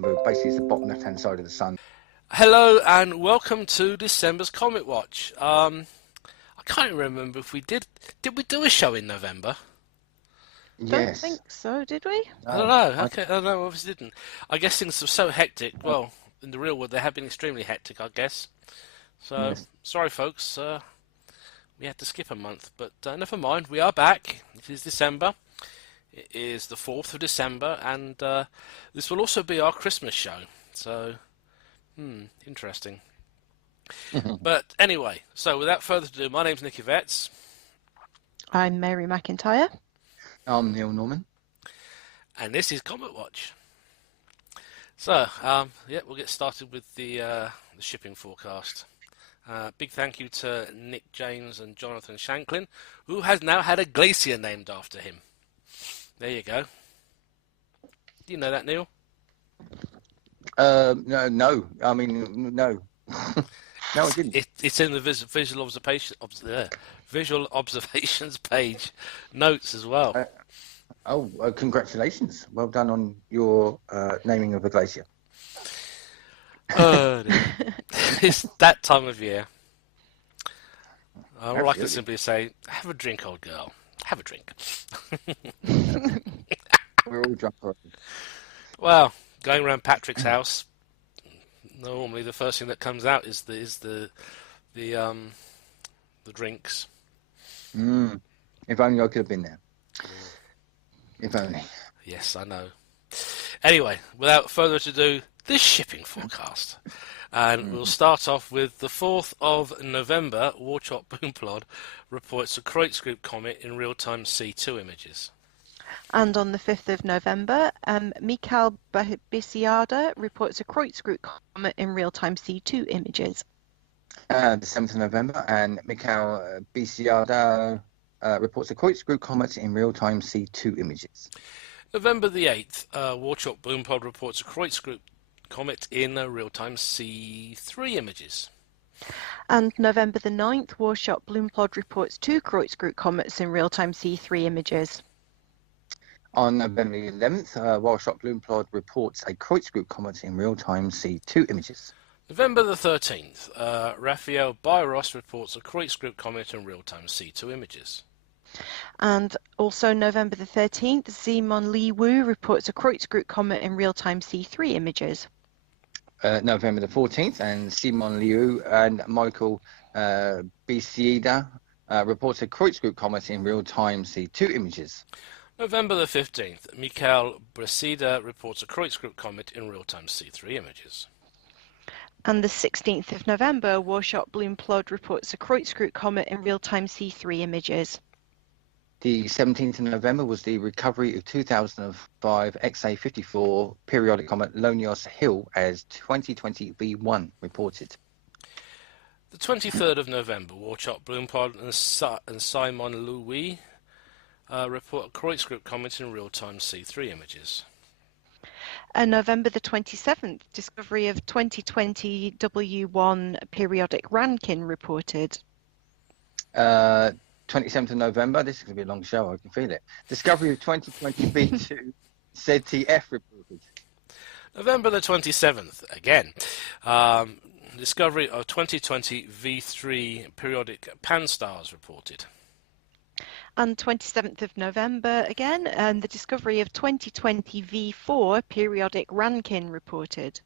November basically is the bottom left-hand side of the sun. Hello and welcome to December's Comet Watch. I can't remember if we did we do a show in November? Don't Yes. think so, did we? I don't know. Okay, I don't know. Obviously didn't. I guess things are so hectic. Well, in the real world, they have been extremely hectic, I guess. So Yes. sorry, folks. We had to skip a month, but never mind. We are back. It is December. It is the 4th of December, and this will also be our Christmas show. So, interesting. But anyway, so without further ado, my name's Nicky Vetts. I'm Mary McIntyre. I'm Neil Norman. And this is Comet Watch. So, we'll get started with the shipping forecast. Big thank you to Nick James and Jonathan Shanklin, who has now had a glacier named after him. There you go. Do you know that, Neil? No. No, I didn't. It's in the visual observations page notes as well. Congratulations. Well done on your naming of a glacier. It's that time of year. All I can Absolutely. simply say, have a drink, old girl. Have a drink. We're all drunk already. Well, going around Patrick's house, normally the first thing that comes out is the drinks. If only I could have been there. If only. Yes, I know. Anyway, without further ado, this shipping forecast. And we'll start off with the 4th of November. Warchop Boomplod reports a Kreutz Comet in real-time C2 images. And on the 5th of November, Mikhail Bisiada reports a Kreutz comet in real-time C2 images. The 7th of November, and Mikhail Bisiada reports a Kreutz comet in real-time C2 images. November the 8th, Warchop Boomplod reports a Kreutz Comet in real-time C3 images. And November the 9th, Warshop Bloomplod reports two Kreutz comets in real-time C3 images. On November the 11th, Warshop Bloomplod reports a Kreutz comet in real-time C2 images. November the 13th, Raphael Byros reports a Kreutz comet in real-time C2 images. And also November the 13th, Simon Li Wu reports a Kreutz comet in real-time C3 images. November the 14th, and Simon Liu and Michael Bisiada reports a Kreutz comet in real-time C2 images. November the 15th, Mikhail Bresida reports a Kreutz comet in real-time C3 images. And the 16th of November, Warshop Bloomplod reports a Kreutz comet in real-time C3 images. The 17th of November was the recovery of 2005 XA54 periodic comet Lonios Hill as 2020 V1 reported. The 23rd of November, Warchop Bloomplod and Simon Louis report a Kreutz comet in real-time C3 images. And November the 27th, discovery of 2020 W1 periodic Rankin reported. 27th of November, this is going to be a long show, I can feel it. Discovery of 2020 V2 ZTF reported. November the 27th, again, discovery of 2020 V3 periodic Pan-stars reported. And 27th of November again, and the discovery of 2020 V4 periodic Rankin reported.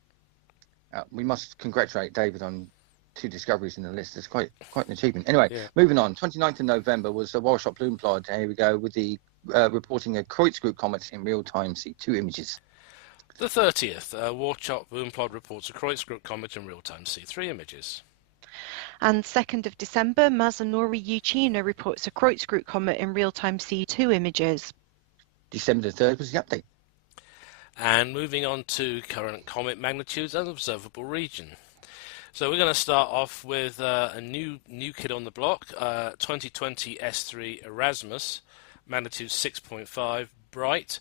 We must congratulate David on two discoveries in the list. It's quite an achievement. Anyway, Yeah. Moving on. 29th of November was the Warshop Bloomplod. Here we go with the reporting a Kreutz comet in real-time C2 images. The 30th, Warchop Boomplod reports a Kreutz comet in real-time C3 images. And 2nd of December, Masanori Yuchina reports a Kreutz comet in real-time C2 images. December the 3rd was the update. And moving on to current comet magnitudes and observable region. So we're going to start off with a new kid on the block, 2020 S3 Erasmus, magnitude 6.5, bright,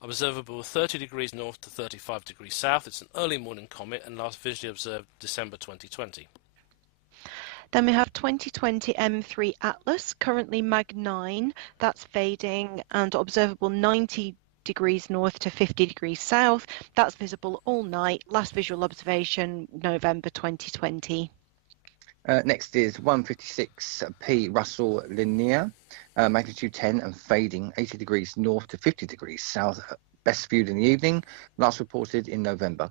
observable 30 degrees north to 35 degrees south. It's an early morning comet and last visually observed December 2020. Then we have 2020 M3 Atlas, currently Mag 9, that's fading, and observable 90 degrees north to 50 degrees south. That's visible all night. Last visual observation, November 2020. Next is 156P Russell Linear, magnitude 10 and fading, 80 degrees north to 50 degrees south. Best viewed in the evening, last reported in November.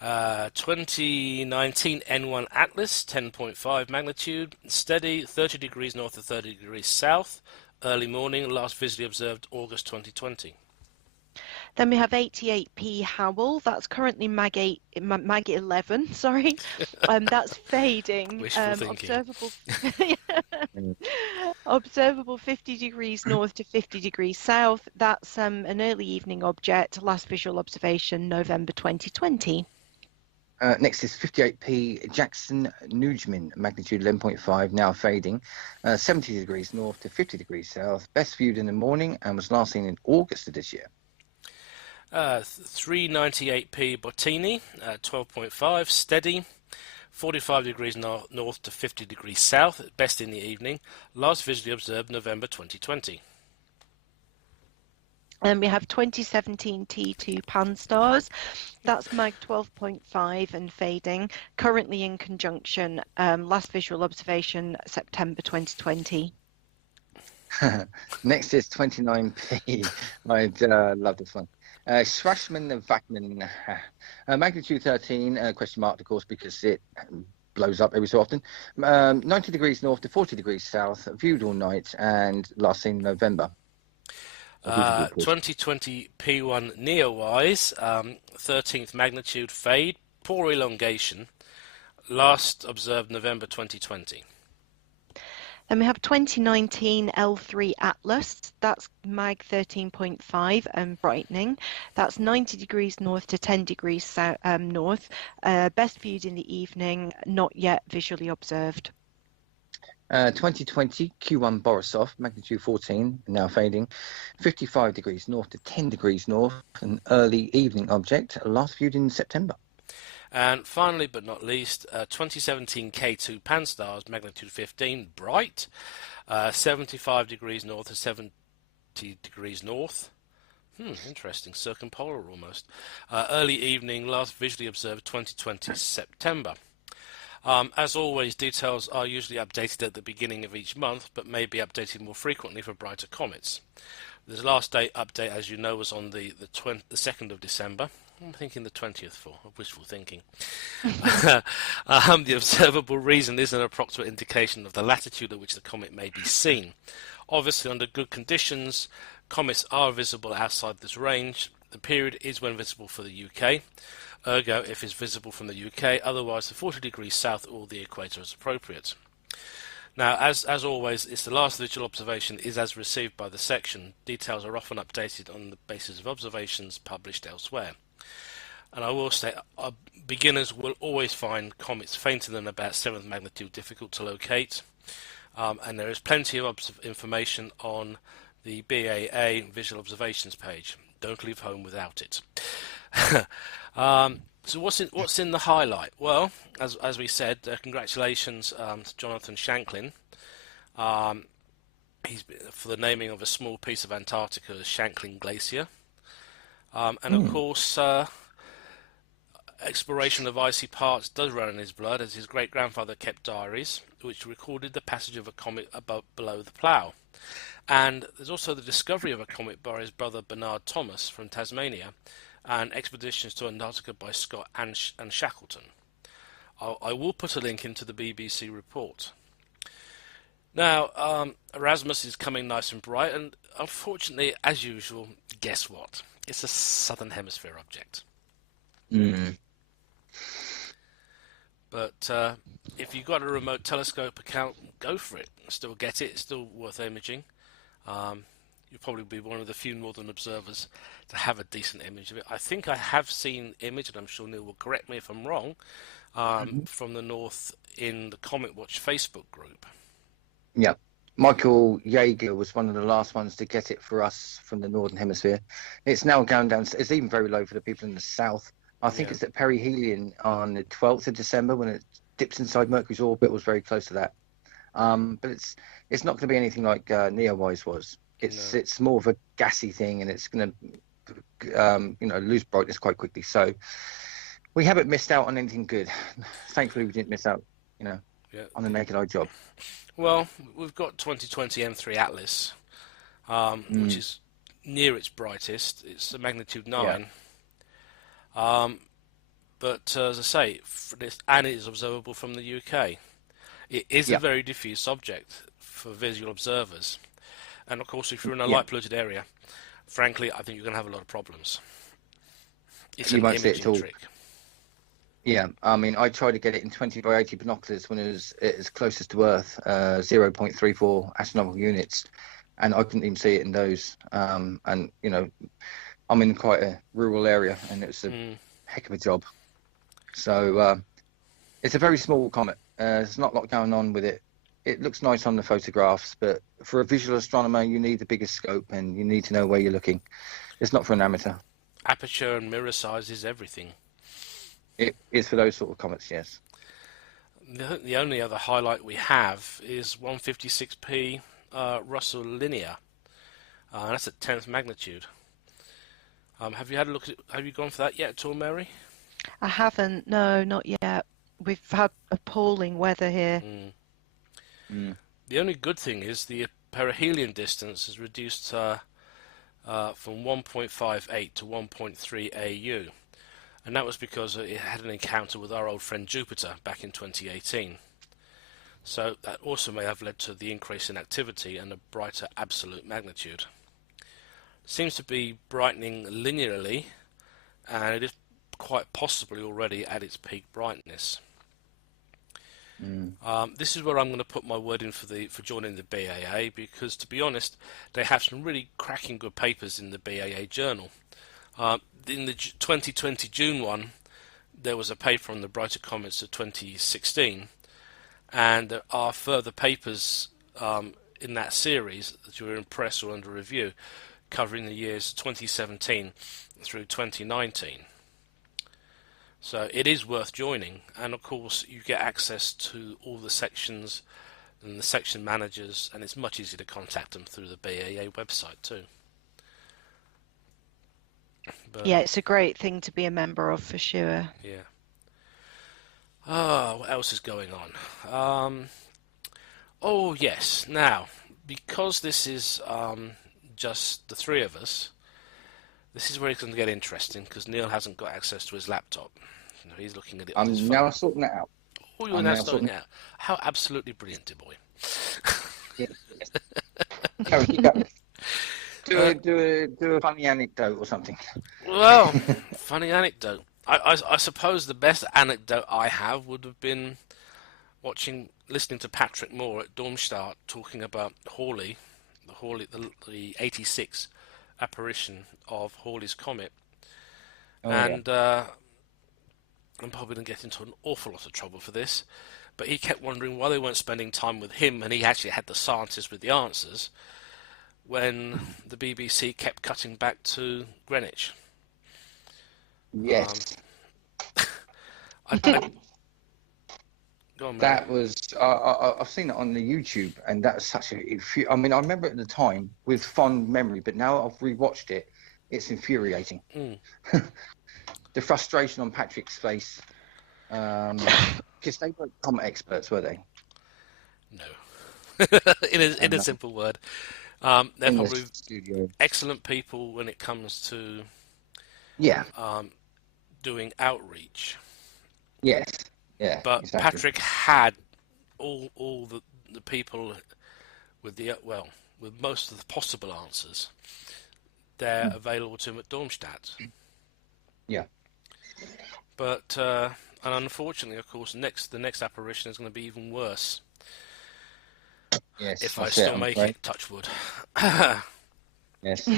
2019 N1 Atlas, 10.5 magnitude, steady, 30 degrees north to 30 degrees south, early morning, last visually observed August 2020. Then we have 88P Howell. That's currently mag 11. Sorry, that's fading. Wishful thinking. Observable 50 degrees north to 50 degrees south. That's an early evening object. Last visual observation November 2020. Next is 58P Jackson Nugmin, magnitude 11.5, now fading, 70 degrees north to 50 degrees south. Best viewed in the morning and was last seen in August of this year. 398P Bottini, 12.5, steady, 45 degrees north to 50 degrees south, best in the evening, last visually observed November 2020. And we have 2017 T2 Pan-STARRS. That's mag 12.5 and fading, currently in conjunction. Last visual observation September 2020. Next is 29P. I love this one. Schwarzmann-Wachmann, magnitude 13, question mark, of course, because it blows up every so often. 90 degrees north to 40 degrees south, viewed all night, and last seen in November. 2020 P1 Neowise, 13th magnitude fade, poor elongation, last observed November 2020. Then we have 2019 L3 Atlas. That's mag 13.5 and brightening. That's 90 degrees north to 10 degrees south, north. Best viewed in the evening, not yet visually observed. 2020 Q1 Borisov, magnitude 14, now fading, 55 degrees north to 10 degrees north, an early evening object, last viewed in September. And finally, but not least, 2017 K2 Pan-STARRS, magnitude 15, bright, 75 degrees north to 70 degrees north. Interesting, circumpolar almost. Early evening, last visually observed 2020 September. As always, details are usually updated at the beginning of each month, but may be updated more frequently for brighter comets. The last date update, as you know, was on the 2nd of December. I'm thinking the 20th for wishful thinking. The observable reason is an approximate indication of the latitude at which the comet may be seen. Obviously, under good conditions, comets are visible outside this range. The period is when visible for the UK. Ergo, if it's visible from the UK, otherwise the 40 degrees south or the equator is appropriate. Now, as always, it's the last visual observation is as received by the section. Details are often updated on the basis of observations published elsewhere. And I will say, beginners will always find comets fainter than about 7th magnitude difficult to locate. And there is plenty of information on the BAA visual observations page. Don't leave home without it. So what's in the highlight? Well, as we said, congratulations to Jonathan Shanklin. He's for the naming of a small piece of Antarctica as Shanklin Glacier, and of course, exploration of icy parts does run in his blood, as his great-grandfather kept diaries which recorded the passage of a comet below the plough. And there's also the discovery of a comet by his brother Bernard Thomas from Tasmania, and expeditions to Antarctica by Scott and Shackleton. I will put a link into the BBC report. Now, Erasmus is coming nice and bright, and unfortunately, as usual, guess what? It's a Southern Hemisphere object. But if you've got a remote telescope account, go for it. Still get it. It's still worth imaging. You'll probably be one of the few northern observers to have a decent image of it. I think I have seen image, and I'm sure Neil will correct me if I'm wrong, from the north in the Comet Watch Facebook group. Yeah. Michael Yeager was one of the last ones to get it for us from the Northern Hemisphere. It's now going down. It's even very low for the people in the south. I think it's at perihelion on the 12th of December when it dips inside Mercury's orbit. Was very close to that. But it's not going to be anything like Neowise was. It's more of a gassy thing, and it's going to lose brightness quite quickly. So we haven't missed out on anything good. Thankfully, we didn't miss out, on the naked eye job. Well, we've got 2020 M3 Atlas, which is near its brightest. It's a magnitude 9. But as I say, and it is observable from the UK. It is a very diffuse object for visual observers. And of course, if you're in a light polluted area, frankly, I think you're going to have a lot of problems. It's an imaging trick. Yeah, I mean, I tried to get it in 20 by 80 binoculars when it was closest to Earth, 0.34 astronomical units, and I couldn't even see it in those. And I'm in quite a rural area, and it was a heck of a job. So it's a very small comet. There's not a lot going on with it. It looks nice on the photographs, but for a visual astronomer, you need the biggest scope, and you need to know where you're looking. It's not for an amateur. Aperture and mirror size is everything. It is for those sort of comets, yes. The only other highlight we have is 156p Russell Linear. That's at 10th magnitude. Have you had a look at? Have you gone for that yet at all, Mary? I haven't. No, not yet. We've had appalling weather here. The only good thing is the perihelion distance is reduced from 1.58 to 1.3 AU. And that was because it had an encounter with our old friend Jupiter back in 2018. So that also may have led to the increase in activity and a brighter absolute magnitude. Seems to be brightening linearly, and it is quite possibly already at its peak brightness. This is where I'm going to put my word in for joining the BAA, because to be honest, they have some really cracking good papers in the BAA journal. In the 2020 June one, there was a paper on the brighter comets of 2016, and there are further papers in that series that are in press or under review, covering the years 2017 through 2019. So it is worth joining, and of course you get access to all the sections and the section managers, and it's much easier to contact them through the BAA website too. But, yeah, it's a great thing to be a member of for sure. Yeah. What else is going on? Oh yes, now, because this is just the three of us, this is where it's going to get interesting, because Neil hasn't got access to his laptop. He's looking at it on his phone. I'm now sorting that out. Oh, you're now sorting it out. How absolutely brilliant, dear boy. Yes. Do a funny anecdote or something. Well, funny anecdote. I suppose the best anecdote I have would have been listening to Patrick Moore at Darmstadt talking about Hawley, the 86 apparition of Hawley's Comet. I'm probably going to get into an awful lot of trouble for this, but he kept wondering why they weren't spending time with him, and he actually had the scientists with the answers, when the BBC kept cutting back to Greenwich. Yes. Go on, that was I've seen it on the YouTube, and that was such a. I mean, I remember at the time with fond memory, but now I've rewatched it. It's infuriating. The frustration on Patrick's face, because they weren't comet experts, were they? No. in a simple word, they're probably excellent people when it comes to doing outreach. Yes. Yeah. But exactly. Patrick had all the people with with most of the possible answers there available to him at Darmstadt. Yeah. But and unfortunately, of course, the next apparition is going to be even worse. Yes. If I still make it, touch wood. Yes.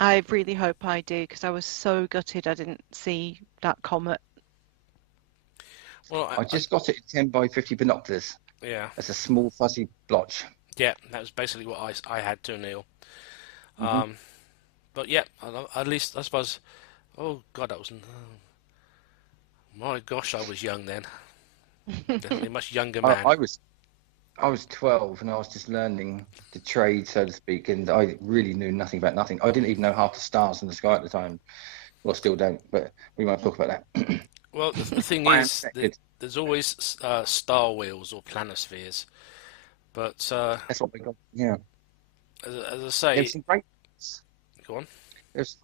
I really hope I do, because I was so gutted I didn't see that comet. Well, I just got it at 10 by 50 binoculars. Yeah. It's a small fuzzy blotch. Yeah, that was basically what I had too, Neil. But yeah, at least I suppose. Oh God, that was. My gosh, I was young then. Definitely a much younger man. I was 12 and I was just learning the trade, so to speak, and I really knew nothing about nothing. I didn't even know half the stars in the sky at the time. Well, still don't, but we won't talk about that. Well, the thing I am is, that affected. there's always star wheels or planispheres, but That's what we got. Yeah. as I say, There's some great. go on. There's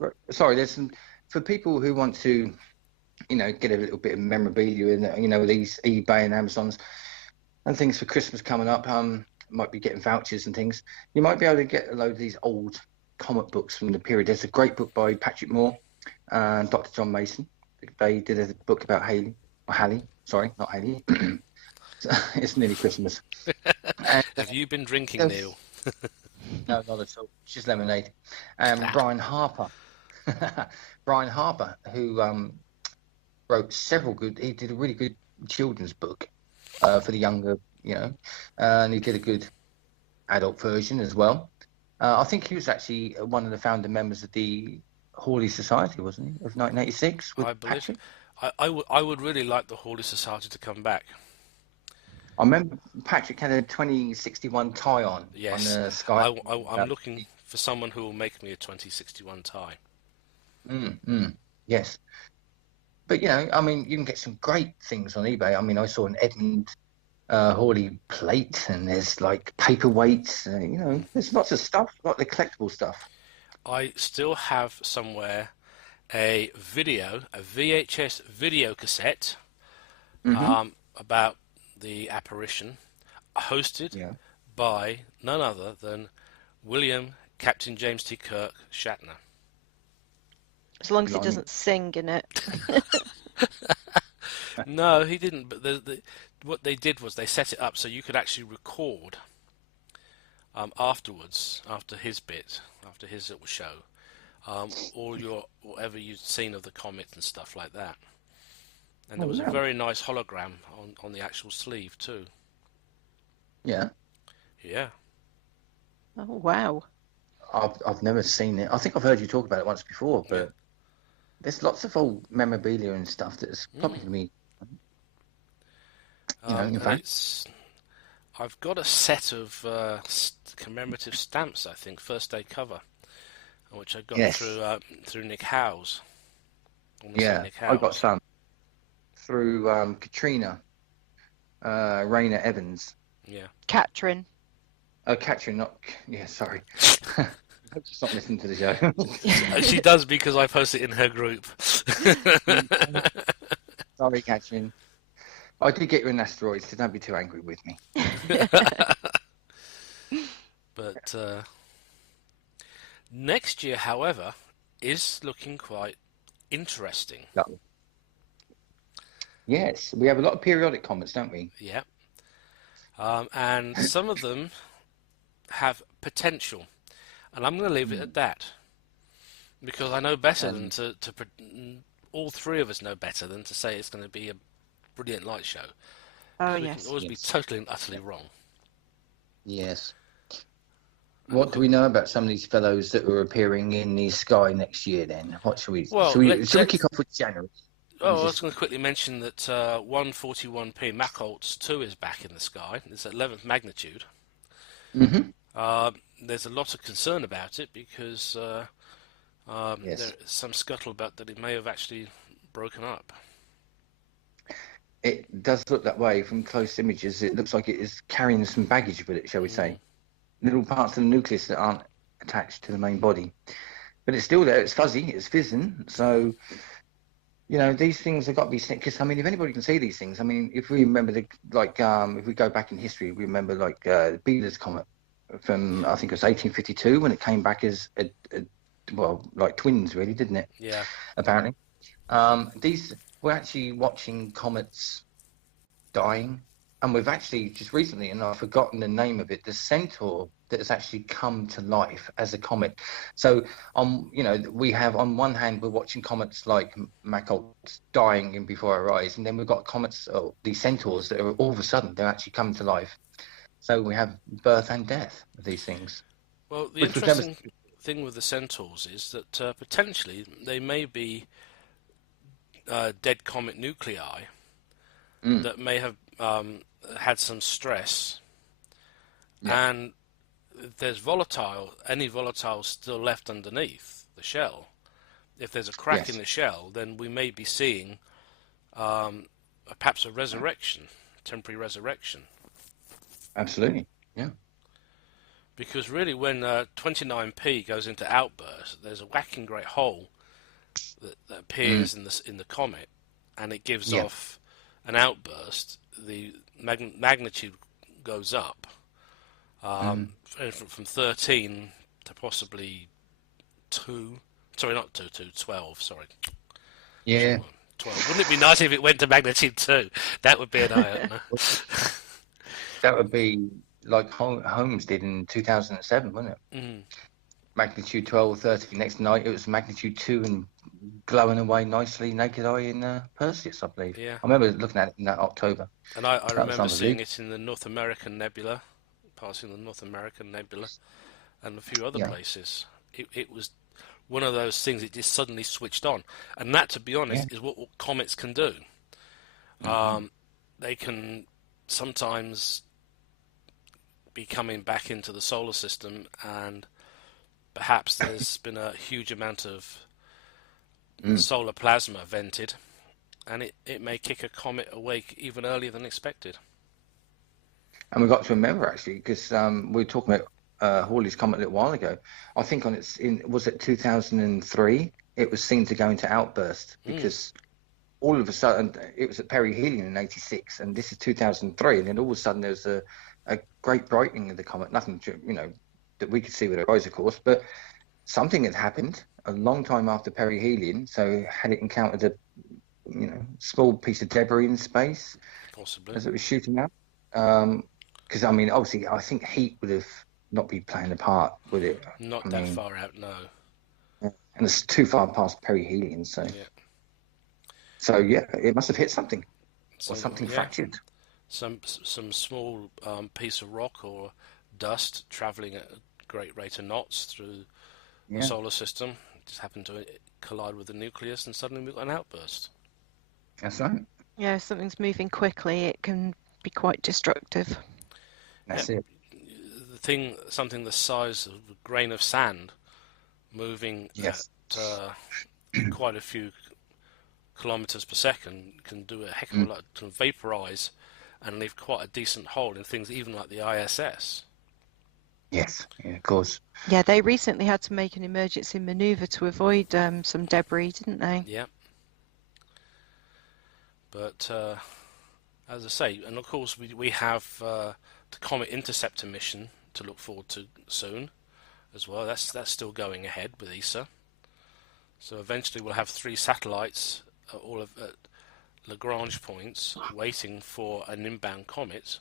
some for people who want to, get a little bit of memorabilia in, these eBay and Amazons and things for Christmas coming up. Might be getting vouchers and things. You might be able to get a load of these old comic books from the period. There's a great book by Patrick Moore and Dr. John Mason. They did a book about Halley. Sorry, not Halley. It's nearly Christmas. And, Have you been drinking, Neil? No, not at all. It's just lemonade. Brian Harper. Brian Harper, who wrote several good. He did a really good children's book for the younger, and he did a good adult version as well. I think he was actually one of the founder members of the Hawley Society, wasn't he, of 1986 with I believe. Patrick? I would really like the Hawley Society to come back. I remember Patrick had a 2061 tie on the Sky. I'm looking for someone who will make me a 2061 tie. Yes. But, you can get some great things on eBay. I saw an Edmund Hawley plate, and there's like paperweights, there's lots of stuff, like the collectible stuff. I still have somewhere a VHS video cassette about the apparition, hosted by none other than William Captain James T. Kirk Shatner. As long as he doesn't sing in it. No, he didn't. But what they did was they set it up so you could actually record afterwards, after his little show, all whatever you'd seen of the comet and stuff like that. And there was a very nice hologram on the actual sleeve too. Yeah. Yeah. Oh wow. I've never seen it. I think I've heard you talk about it once before, but there's lots of old memorabilia and stuff that's probably going to be. In fact, I've got a set of commemorative stamps. I think first day cover, which I got through Nick Howes. Nick Howes. I got some through Katrina, Raina Evans. Yeah. Katrin. Oh, Katrin, not sorry. I hope she's not listening to the show. She does, because I post it in her group. Sorry, Katrin. I did get you an asteroid, so don't be too angry with me. But next year, however, is looking quite interesting. Yes, we have a lot of periodic comets, don't we? Yeah. And some of them have potential. And I'm going to leave it at that. Because I know better than to all three of us know better than to say it's going to be a brilliant light show. Oh, we yes. can always be totally and utterly wrong. Yes. What do we know about some of these fellows that are appearing in the sky next year then? What should we... Well, should we kick off with January? Oh, I was going to quickly mention that 141P Machholtz 2 is back in the sky. It's at 11th magnitude. There's a lot of concern about it because there's some scuttlebutt that it may have actually broken up. It does look that way from close images. It looks like it is carrying some baggage with it, shall we say. Little parts of the nucleus that aren't attached to the main body. But it's still there. It's fuzzy. It's fizzing. So, these things have got to be seen. Because, if anybody can see these things, if we remember, if we go back in history, we remember, Beeler's Comet from, I think it was 1852, when it came back as, like twins, really, didn't it? Yeah. Apparently. We're actually watching comets dying, and we've actually just recently, and I've forgotten the name of it, the centaur that has actually come to life as a comet. So, we have on one hand we're watching comets like Machholtz dying in before our eyes, and then we've got comets, these centaurs that are all of a sudden they're actually coming to life. So we have birth and death of these things. Well, the interesting thing with the centaurs is that potentially they may be dead comet nuclei that may have had some stress and there's any volatile still left underneath the shell. If there's a crack in the shell, then we may be seeing perhaps a temporary resurrection. Absolutely, yeah. Because really, when 29P goes into outburst, there's a whacking great hole that appears in the comet, and it gives off an outburst. The magnitude goes up from 13 to possibly 2. Sorry, not 2, 12. Sorry. Yeah. 12. Wouldn't it be nice if it went to magnitude 2? That would be an eye-opener. That would be like Holmes did in 2007, wouldn't it? Mm. Magnitude 12, 30. Next night, it was magnitude 2 and glowing away nicely, naked eye in Perseus, I believe. Yeah. I remember looking at it in that October. And I remember seeing it in the North American Nebula, passing the North American Nebula, and a few other places. It was one of those things, it just suddenly switched on. And that, to be honest, is what comets can do. They can sometimes be coming back into the solar system, and perhaps there's been a huge amount of solar plasma vented, and it may kick a comet awake even earlier than expected. And we've got to remember, actually, because we were talking about Halley's Comet a little while ago. I think was it 2003? It was seen to go into outburst because all of a sudden it was at perihelion in '86, and this is 2003, and then all of a sudden there was a great brightening of the comet. Nothing, that we could see with our eyes, of course, but something had happened a long time after perihelion. So had it encountered a small piece of debris in space, possibly, as it was shooting out? Because I mean, obviously, I think heat would have not been playing a part, would it? Not that far out, no. And it's too far past perihelion, so it must have hit something, or something fractured. Some small piece of rock or dust travelling at a great rate of knots through the solar system just happened to collide with the nucleus, and suddenly we've got an outburst. That's right. Yeah, if something's moving quickly, it can be quite destructive. That's it. Something the size of a grain of sand moving at quite a few kilometers per second can do a heck of a lot, to vaporize and leave quite a decent hole in things even like the ISS. Yes, of course. Yeah, they recently had to make an emergency maneuver to avoid some debris, didn't they? Yeah. But as I say, and of course we have the Comet Interceptor mission to look forward to soon as well. That's still going ahead with ESA. So eventually we'll have 3 satellites, all of Lagrange points, waiting for an inbound comet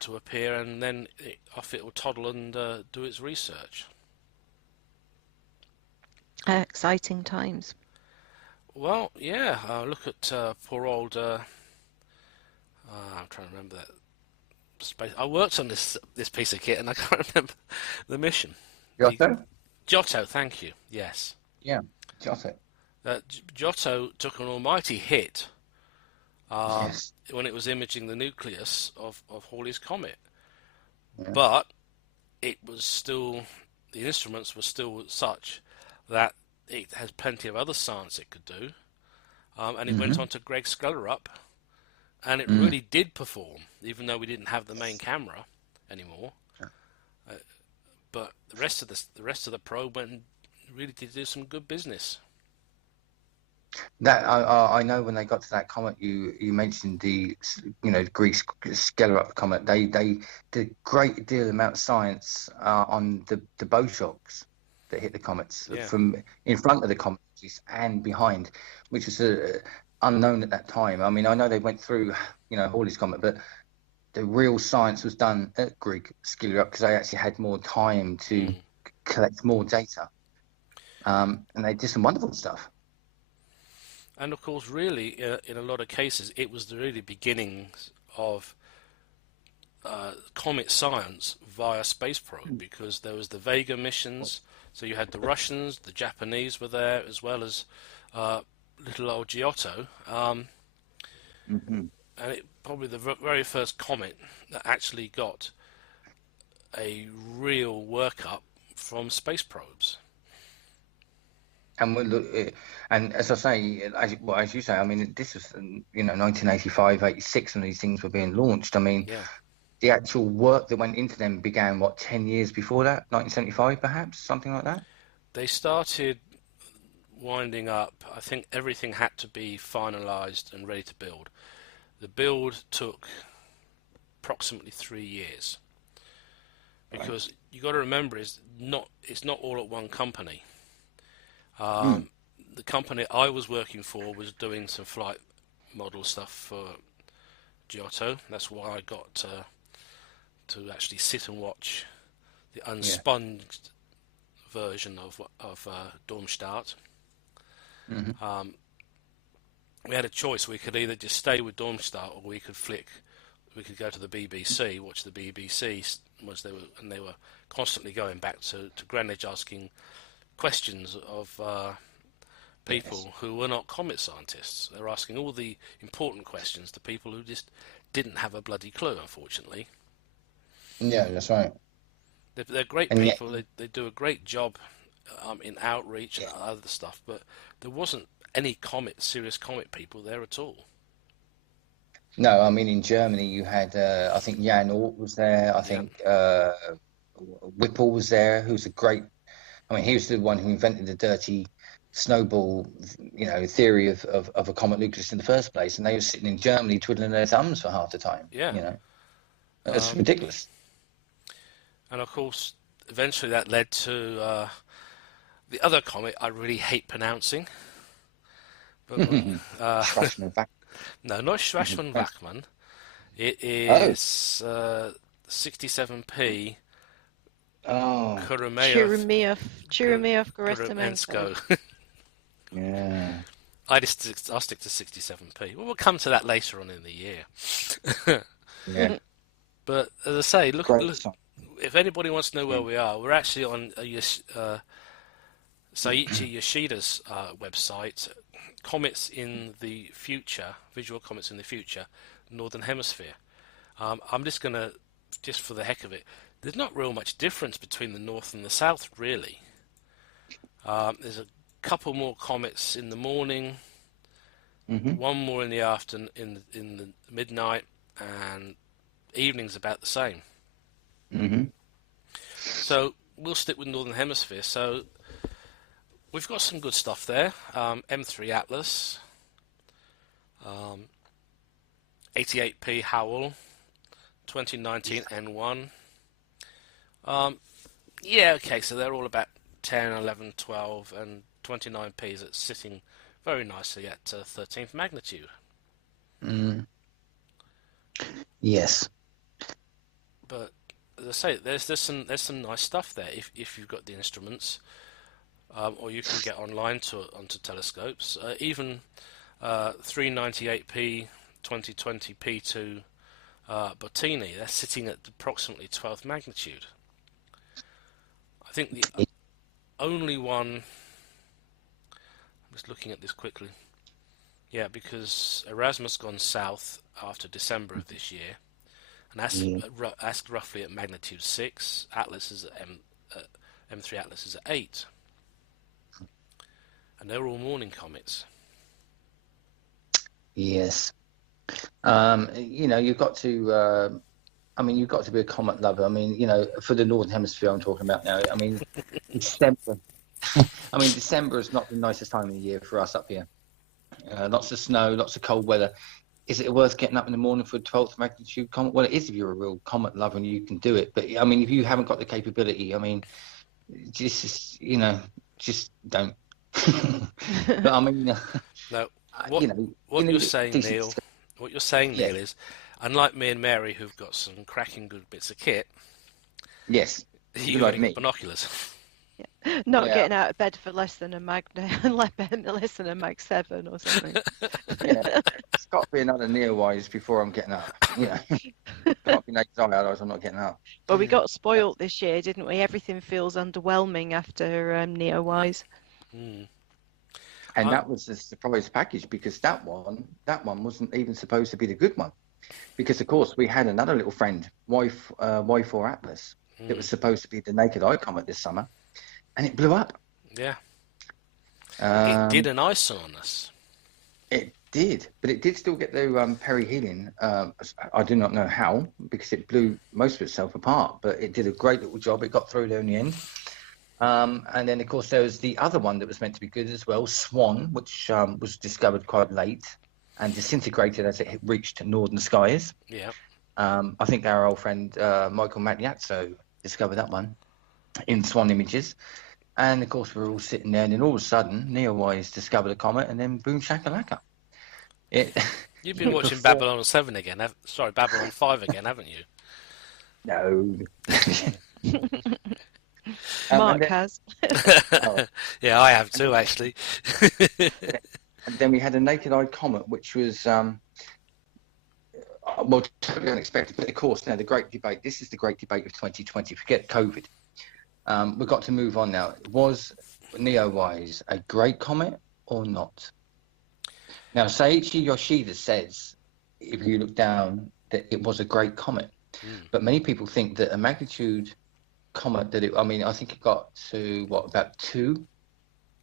to appear, and then off it will toddle and do its research. Exciting times. Well, yeah. Look at poor old. I'm trying to remember that space. I worked on this piece of kit, and I can't remember the mission. Giotto, thank you. Yes. Yeah, Giotto. Giotto took an almighty hit when it was imaging the nucleus of Halley's Comet, but it was still, the instruments were still such that it has plenty of other science it could do, and it went on to Greg Scullerup, and it really did perform, even though we didn't have the main camera anymore. But the rest of the probe went and really did do some good business. That I know when they got to that comet, you mentioned the Greek Scullerup comet. They did a great deal amount of science on the bow shocks that hit the comets from in front of the comet and behind, which was unknown at that time. I mean, I know they went through Halley's Comet, but the real science was done at Greek Scullerup because they actually had more time to collect more data, and they did some wonderful stuff. And of course, really, in a lot of cases, it was the really beginnings of comet science via space probe, because there was the Vega missions. So you had the Russians, the Japanese were there, as well as little old Giotto. and it probably the very first comet that actually got a real workup from space probes. And we look, and as I say, as you say, I mean, this was 1985, 86 when these things were being launched. I mean, Yeah. the actual work that went into them began 10 years before that, 1975, perhaps something like that. They started winding up. I think everything had to be finalized and ready to build. The build took approximately 3 years, because you got to remember it's not all at one company. The company I was working for was doing some flight model stuff for Giotto. That's why I got to actually sit and watch the unsponged version of Darmstadt. We had a choice. We could either just stay with Darmstadt, or we could go to the BBC, watch the BBC, they were constantly going back to Greenwich asking questions of people who were not comet scientists. They were asking all the important questions to people who just didn't have a bloody clue, unfortunately. Yeah, that's right. They're great people. They do a great job in outreach and other stuff, but there wasn't any serious comet people there at all. No, I mean, in Germany you had, I think Jan Ort was there. I think Whipple was there, who's a great. I mean, he was the one who invented the dirty snowball, theory of a comet nucleus in the first place, and they were sitting in Germany twiddling their thumbs for half the time. Yeah, that's ridiculous. And of course, eventually that led to the other comet I really hate pronouncing. But no, not Schwarzmann-Wachmann. It is 67P. Oh, Churyumov-Gerasimenko. Yeah. I'll stick to 67P. Well, we'll come to that later on in the year. Yeah. But as I say, look, if anybody wants to know where we are, we're actually on Saiichi Yoshida's website, Comets in the Future, Visual Comets in the Future, Northern Hemisphere. I'm just going to, just for the heck of it, there's not real much difference between the north and the south, really. There's a couple more comets in the morning, one more in the afternoon, in the midnight, and evening's about the same. So we'll stick with Northern Hemisphere. So we've got some good stuff there. M3 Atlas, 88P Howell, 2019 N1. Okay, so they're all about 10, 11, 12, and 29Ps that's sitting very nicely at 13th magnitude. Yes. But as I say, there's some nice stuff there if you've got the instruments, or you can get online onto telescopes. Even 398P 2020 P2 Bottini, they're sitting at approximately 12th magnitude. I think the only one, I'm just looking at this quickly, because Erasmus gone south after December of this year, and that's roughly at magnitude 6. Atlas is at M3 Atlas is at 8, and they're all morning comets. Yes. You've got to. You've got to be a comet lover. For the Northern Hemisphere I'm talking about now. December. December is not the nicest time of the year for us up here. Lots of snow, lots of cold weather. Is it worth getting up in the morning for a 12th magnitude comet? Well, it is if you're a real comet lover and you can do it. But if you haven't got the capability, just don't. But no. What you're saying, Neil. What you're saying, Neil, is, unlike me and Mary, who've got some cracking good bits of kit. Yes. You like me. Binoculars. Not getting out of bed for less than a Mag 7 or something. It's got to be another Neowise before I'm getting up. Can't be naked eye, otherwise I'm not getting up. Well, we got spoilt this year, didn't we? Everything feels underwhelming after Neowise. And that was a surprise package because that one wasn't even supposed to be the good one. Because, of course, we had another little friend, Y4 Atlas, that was supposed to be the naked eye comet this summer, and it blew up. Yeah. It did an ISO on us. It did, but it did still get the perihelion. I do not know how, because it blew most of itself apart, but it did a great little job. It got through there in the end. And then, of course, there was the other one that was meant to be good as well, Swan, which was discovered quite late and disintegrated as it reached northern skies. Yeah. I think our old friend Michael Mattiazzo discovered that one in Swan images. And, of course, we're all sitting there, and then all of a sudden, Neowise discovered a comet, and then boom, shakalaka. You've been watching Babylon 7 again, Babylon 5 again, haven't you? No. Mark has. Yeah, I have too, actually. And then we had a naked eye comet, which was totally unexpected. But of course, now the great debate. This is the great debate of 2020. Forget COVID. We've got to move on now. Was Neowise a great comet or not? Now, Seiichi Yoshida says, if you look down, that it was a great comet. But many people think that a magnitude comet I think it got to about 2,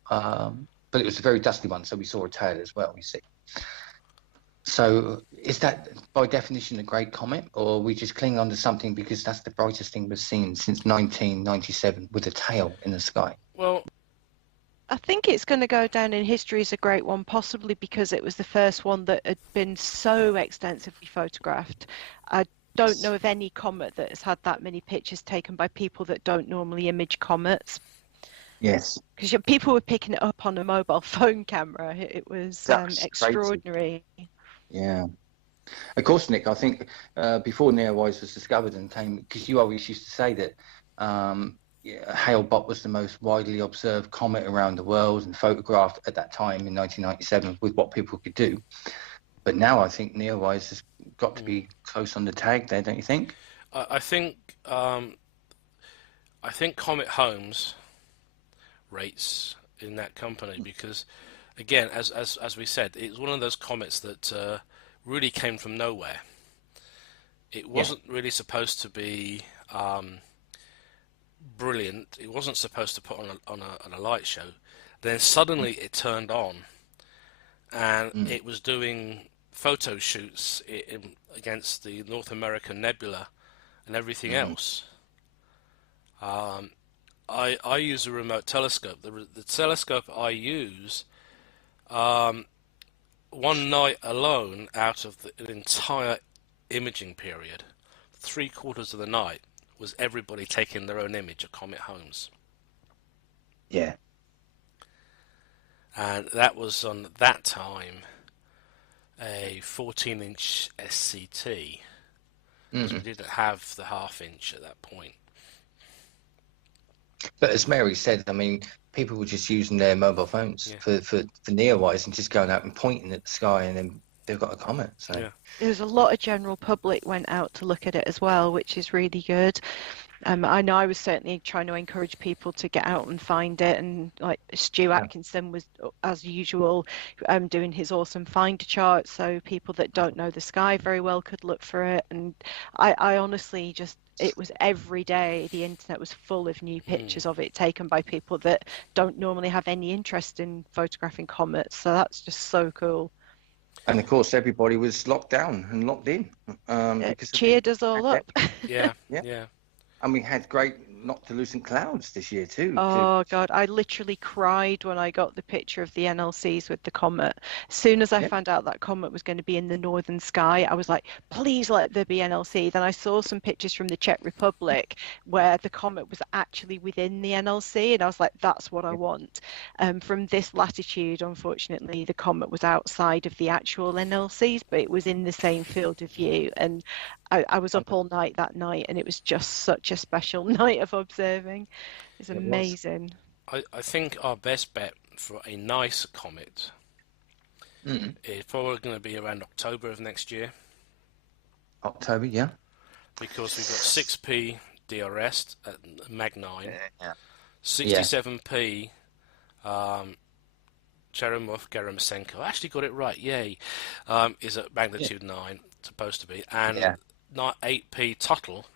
but it was a very dusty one, so we saw a tail as well. We see. So is that by definition a great comet, or are we just clinging on to something because that's the brightest thing we've seen since 1997 with a tail in the sky? Well, I think it's going to go down in history as a great one, possibly because it was the first one that had been so extensively photographed. I don't know of any comet that has had that many pictures taken by people that don't normally image comets. Yes. Because people were picking it up on a mobile phone camera. It was extraordinary. Crazy. Yeah. Of course, Nick, I think before Neowise was discovered and came, because you always used to say that Hale-Bopp was the most widely observed comet around the world and photographed at that time in 1997 with what people could do. But now I think Neowise has got to be close on the tag there, don't you think? I think Comet Holmes rates in that company because, again, as we said, it's one of those comets that really came from nowhere. It wasn't really supposed to be brilliant. It wasn't supposed to put on a light show. Then suddenly it turned on, and it was doing photo shoots against the North American nebula and everything else. I use a remote telescope. The telescope I use, one night alone out of the entire imaging period, 3/4 of the night was everybody taking their own image of Comet Holmes. Yeah. And that was on that time a 14-inch SCT, because we didn't have the 1/2 inch at that point. But as Mary said, I mean, people were just using their mobile phones for Neowise and just going out and pointing at the sky, and then they've got a comet. So there was a lot of general public went out to look at it as well, which is really good. I know I was certainly trying to encourage people to get out and find it, and like Stu Atkinson was, as usual, doing his awesome finder chart, so people that don't know the sky very well could look for it. And I honestly just, it was every day the internet was full of new pictures of it taken by people that don't normally have any interest in photographing comets, so that's just so cool. And of course, everybody was locked down and locked in. Because cheered us all up. Yeah. And we had great noctilucent clouds this year too. Oh God, I literally cried when I got the picture of the NLCs with the comet. As soon as I found out that comet was going to be in the northern sky, I was like, please let there be NLC. Then I saw some pictures from the Czech Republic where the comet was actually within the NLC, and I was like, that's what I want. From this latitude, unfortunately, the comet was outside of the actual NLCs, but it was in the same field of view. And I was up all night that night, and it was just such a special night of observing. It's amazing. I think our best bet for a nice comet is probably going to be around October of next year. October, yeah. Because we've got 6p DRS at Mag 9, 67p Churyumov-Gerasimenko. I actually got it right, yay. Is at magnitude 9, supposed to be, and Yeah. 8P Tuttle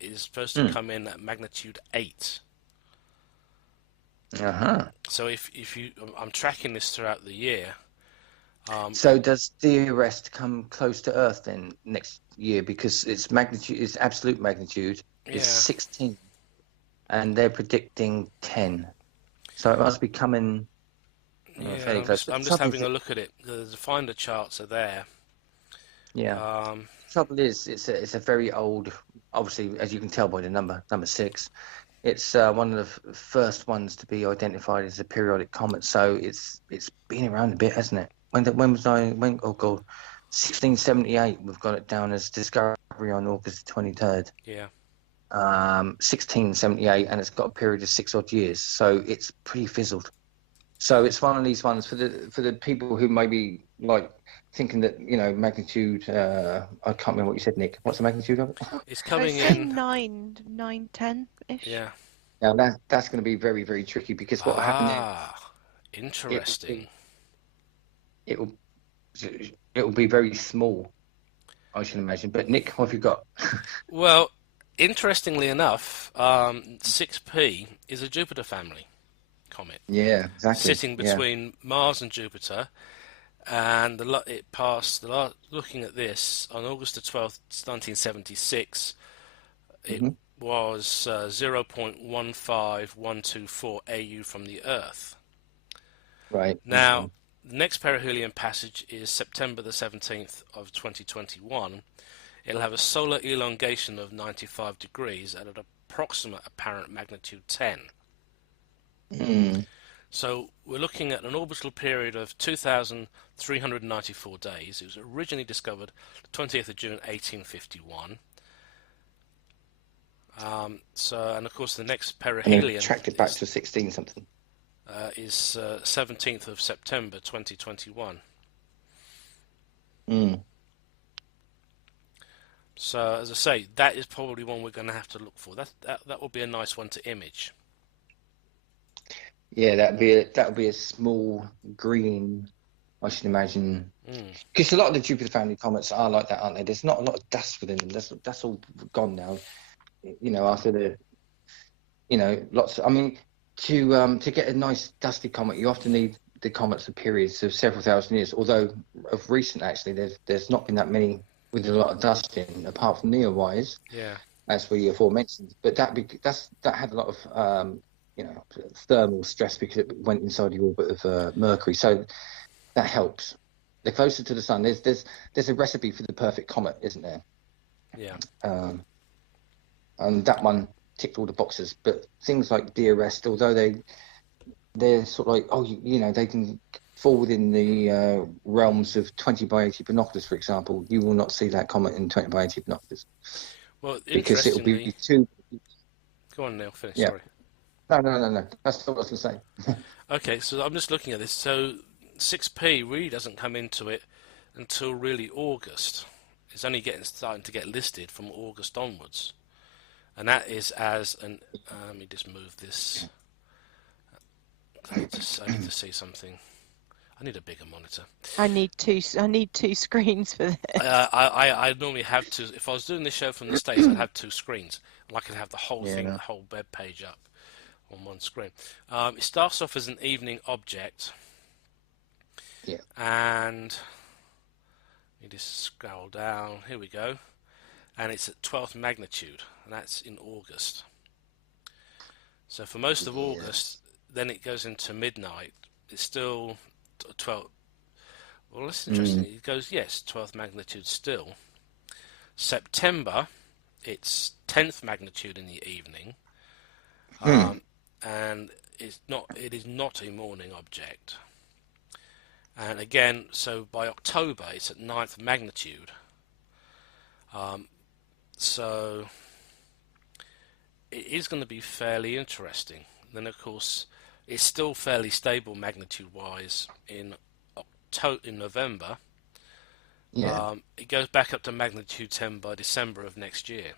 is supposed to come in at magnitude 8. So if you, I'm tracking this throughout the year. So does the arrest come close to Earth then next year, because its magnitude, its absolute magnitude is 16, and they're predicting 10. So it must be coming fairly close. I'm just having a look at it. The finder charts are there. Yeah. Trouble is, it's a very old. Obviously, as you can tell by the number 6, it's one of the first ones to be identified as a periodic comet. So it's been around a bit, hasn't it? Oh God, 1678. We've got it down as discovery on August 23rd. Yeah. 1678, and it's got a period of 6 odd years. So it's pretty fizzled. So it's one of these ones for the people who may be like thinking that, magnitude. I can't remember what you said, Nick. What's the magnitude of it? It's coming in 9, 10-ish. Yeah. Now that's going to be very, very tricky, because what will happen? Interesting. It will be very small, I should imagine. But Nick, what have you got? Well, interestingly enough, 6P is a Jupiter family comet. Yeah, exactly. Sitting between Mars and Jupiter, and it passed. Looking at this on August the 12th, 1976, it was 0.15124 AU from the Earth. Right. Now, the next perihelion passage is September the 17th of 2021. It'll have a solar elongation of 95 degrees at an approximate apparent magnitude 10. So we're looking at an orbital period of 2,394 days. It was originally discovered the 20th of June 1851. And of course the next perihelion tracked it back to 16 something. Is 17th of September 2021. So as I say, that is probably one we're going to have to look for. That will be a nice one to image. Yeah, that would be a small green, I should imagine. Because a lot of the Jupiter family comets are like that, aren't they? There's not a lot of dust within them. That's all gone now. After the, lots. I mean, to get a nice dusty comet, you often need the comets for periods of several thousand years. Although of recent, actually, there's not been that many with a lot of dust in, apart from Neowise. Yeah. As we aforementioned. But that had a lot of thermal stress, because it went inside the orbit of Mercury. So that helps. The closer to the sun, there's a recipe for the perfect comet, isn't there? Yeah. And that one ticked all the boxes. But things like DRS, although they're sort of like, they can fall within the realms of 20 by 80 binoculars, for example. You will not see that comet in 20 by 80 binoculars. Well, because it will be too. Go on, Neil. Finish. Yeah. Sorry. No. That's what I was going to say. Okay, so I'm just looking at this. So 6P really doesn't come into it until really August. It's only starting to get listed from August onwards, and that is as an. Let me just move this. I need to see something. I need a bigger monitor. I need two screens for this. I normally have two. If I was doing this show from the States, I'd have two screens, and I could have the whole thing, the whole web page up on one screen. It starts off as an evening object. Yeah. And you just scroll down. Here we go. And it's at 12th magnitude, and that's in August. So for most of August, then it goes into midnight. It's still 12. Well, that's interesting. It goes, 12th magnitude still. September, it's 10th magnitude in the evening. And it is not a morning object. And again, so by October, it's at 9th magnitude. So it is going to be fairly interesting. Then, of course, it's still fairly stable magnitude-wise in November. Yeah. It goes back up to magnitude 10 by December of next year.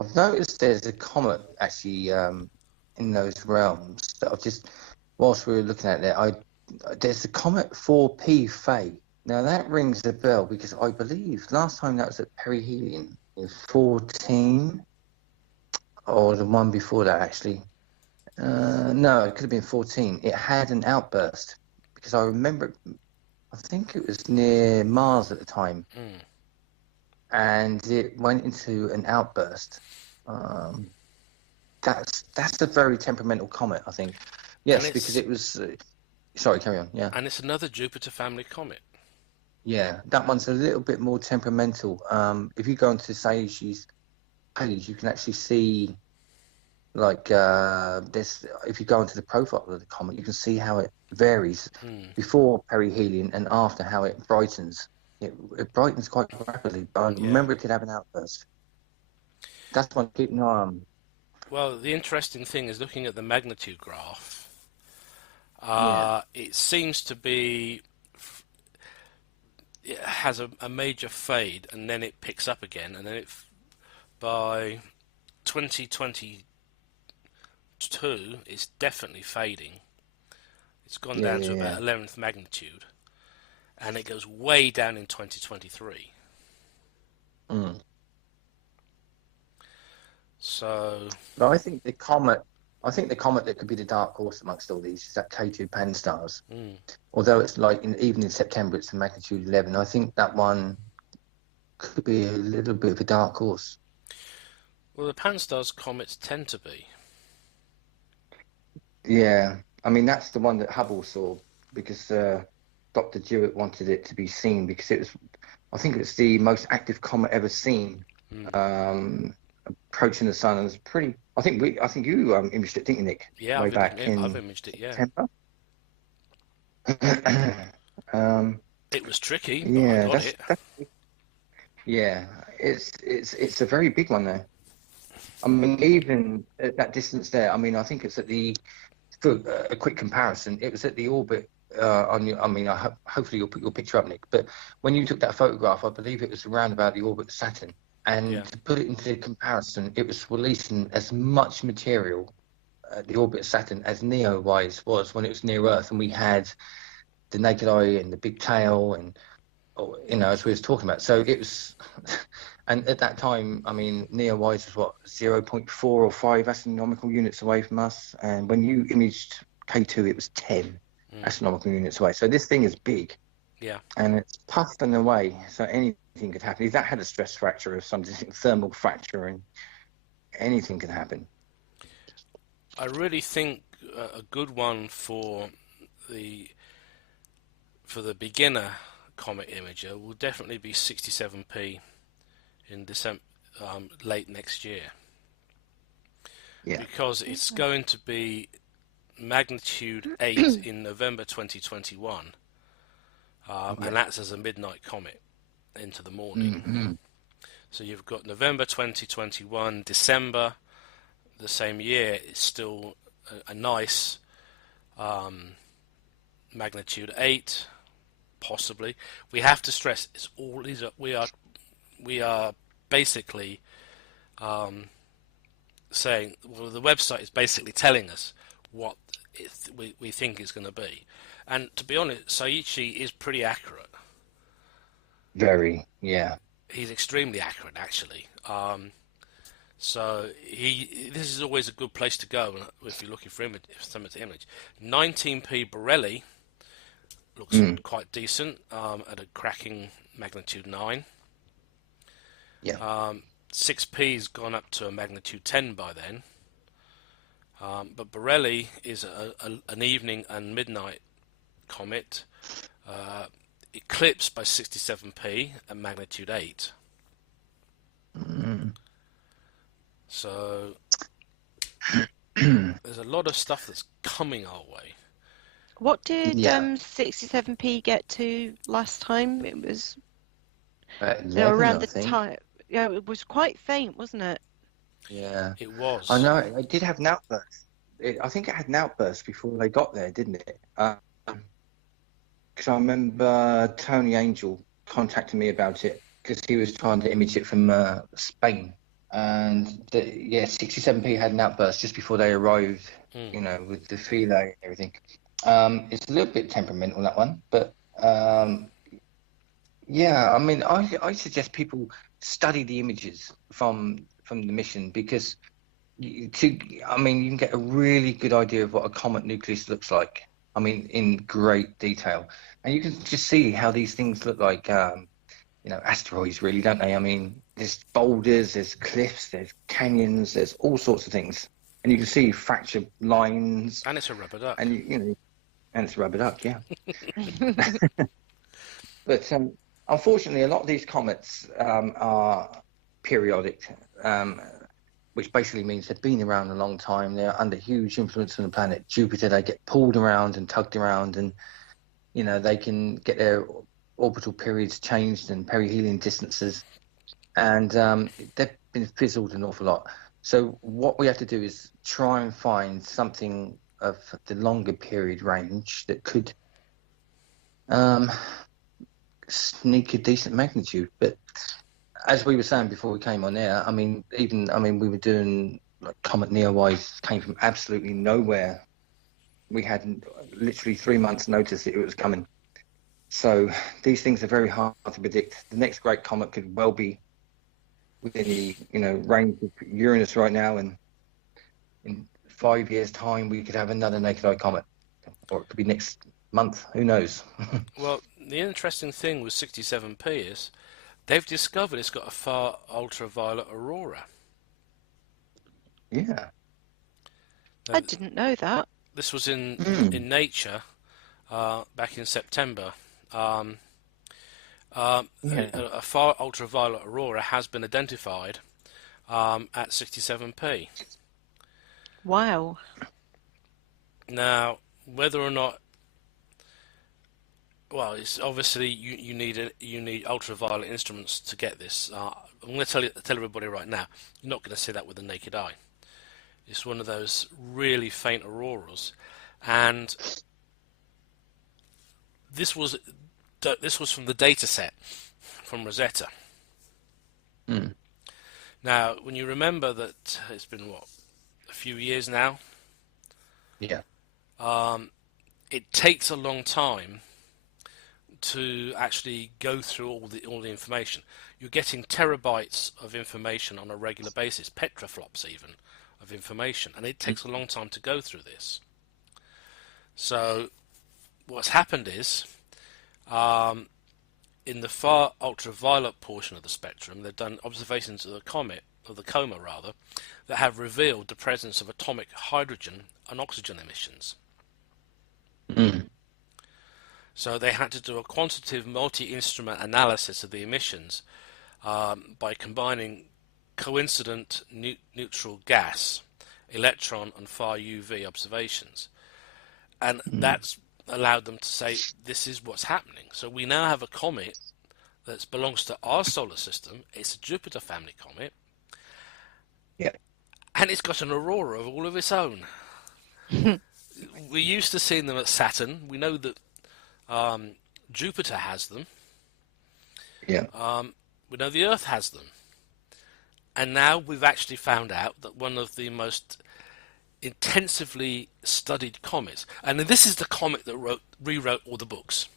I've noticed there's a comet actually in those realms that I've just whilst we were looking at that, there's the Comet 4P Faye. Now that rings a bell because I believe last time that was at perihelion in 14, or the one before that actually. No, it could have been 14. It had an outburst because I remember, I think it was near Mars at the time, and it went into an outburst. That's a very temperamental comet, I think. Yes, because it was. Sorry, carry on. Yeah. And it's another Jupiter family comet. Yeah, that one's a little bit more temperamental. If you go onto Sage's page, you can actually see, like, this. If you go onto the profile of the comet, you can see how it varies before perihelion and after, how it brightens. It brightens quite rapidly. But I remember it could have an outburst. That's one to keep an eye on. Well, the interesting thing is looking at the magnitude graph. It seems to be, it has a major fade and then it picks up again, and then by 2022 it's definitely fading. It's gone down to about 11th magnitude, and it goes way down in 2023. So, but I think the comet that could be the dark horse amongst all these is that K2 Pan-STARRS. Although it's like even in September it's a magnitude 11, I think that one could be a little bit of a dark horse. Well, the Pan-STARRS comets tend to be. Yeah, I mean that's the one that Hubble saw because Dr. Jewett wanted it to be seen because it was, I think it's the most active comet ever seen. Approaching the sun, and it's pretty. I think you imaged it, didn't you, Nick? Yeah, I've imaged it. Yeah. September. It was tricky, but I got it. Yeah, it's a very big one though. I mean, even at that distance there, I mean, I think it's at for a quick comparison, it was at the orbit. Hopefully you'll put your picture up, Nick. But when you took that photograph, I believe it was around about the orbit of Saturn. And to put it into comparison, it was releasing as much material at the orbit of Saturn as Neowise was when it was near Earth, and we had the naked eye and the big tail, and as we was talking about. So it was, and at that time, I mean, Neowise was what, 0.4 or 5 astronomical units away from us, and when you imaged K2, it was 10 astronomical units away. So this thing is big. Yeah. And it's puffing away, so anything could happen. If that had a stress fracture or something, thermal fracture, and anything can happen. I really think a good one for the beginner comet imager will definitely be 67p in December, late next year. Yeah. Because it's going to be magnitude 8 in November 2021. And that's as a midnight comet into the morning. So you've got November 2021, December the same year. It's still a nice magnitude 8, possibly. We have to stress it's all these. We are basically saying, well, the website is basically telling us what we think it's going to be. And to be honest, Saiichi is pretty accurate. Very, yeah. He's extremely accurate, actually. So this is always a good place to go if you're looking for something to image. 19p Borelli looks quite decent at a cracking magnitude 9. Yeah. 6p's gone up to a magnitude 10 by then. But Borelli is an evening and midnight comet, eclipsed by 67p at magnitude 8. So there's a lot of stuff that's coming our way. What did 67p get to last time? It was 11, around the time. Yeah, it was quite faint, wasn't it? Yeah, it was. I know it did have an outburst. I think it had an outburst before they got there, didn't it? Because I remember Tony Angel contacting me about it because he was trying to image it from Spain, and 67p had an outburst just before they arrived you know, with the fillet and everything. It's a little bit temperamental, that one, but yeah, I mean, I suggest people study the images from the mission because I mean, you can get a really good idea of what a comet nucleus looks like. I mean, in great detail, and you can just see how these things look like, you know, asteroids, really, don't they? I mean, there's boulders, there's cliffs, there's canyons, there's all sorts of things, and you can see fractured lines, And it's a rubber duck. and you know, and it's a rubber duck, yeah. But unfortunately, a lot of these comets are periodic, which basically means they've been around a long time. They're under huge influence from the planet Jupiter. They get pulled around and tugged around, and you know they can get their orbital periods changed and perihelion distances, and they've been fizzled an awful lot. So what we have to do is try and find something of the longer period range that could sneak a decent magnitude. But as we were saying before we came on air, I mean, we were doing like Comet Neowise came from absolutely nowhere. We had literally 3 months' notice that it was coming. So these things are very hard to predict. The next great comet could well be within the range of Uranus right now, and in 5 years' time we could have another naked eye comet, or it could be next month. Who knows? Well, the interesting thing with 67P is they've discovered it's got a far-ultraviolet aurora. Yeah. I didn't know that. This was in Nature back in September. A far-ultraviolet aurora has been identified at 67P. Wow. Now, whether or not, well, it's obviously you need ultraviolet instruments to get this. I'm going to tell everybody right now, you're not going to see that with the naked eye. It's one of those really faint auroras, and this was from the data set from Rosetta. Now, when you remember that it's been a few years now. Yeah. It takes a long time to actually go through all the information. You're getting terabytes of information on a regular basis, petaflops even of information, and it takes a long time to go through this. So what's happened is in the far ultraviolet portion of the spectrum, they've done observations of the Coma rather, that have revealed the presence of atomic hydrogen and oxygen emissions. So they had to do a quantitative multi-instrument analysis of the emissions by combining coincident neutral gas, electron and far UV observations, and that's allowed them to say this is what's happening. So we now have a comet that belongs to our solar system. It's a Jupiter family comet. Yeah. And it's got an aurora of all of its own. We're used to seeing them at Saturn. We know that Jupiter has them. Yeah. We know the Earth has them. And now we've actually found out that one of the most intensively studied comets, and this is the comet that rewrote all the books.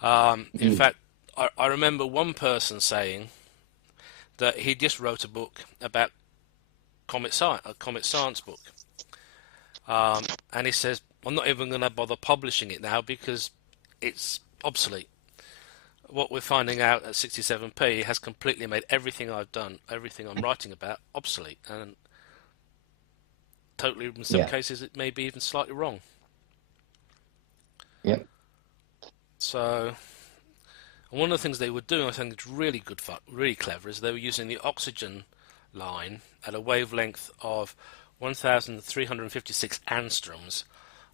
In fact, I remember one person saying that he just wrote a book about comet science, a comet science book, and he says, I'm not even going to bother publishing it now because it's obsolete. What we're finding out at 67P has completely made everything I've done, everything I'm writing about, obsolete, and totally, in some cases, it may be even slightly wrong. Yeah. So, one of the things they were doing, I think it's really good, really clever, is they were using the oxygen line at a wavelength of 1,356 angstroms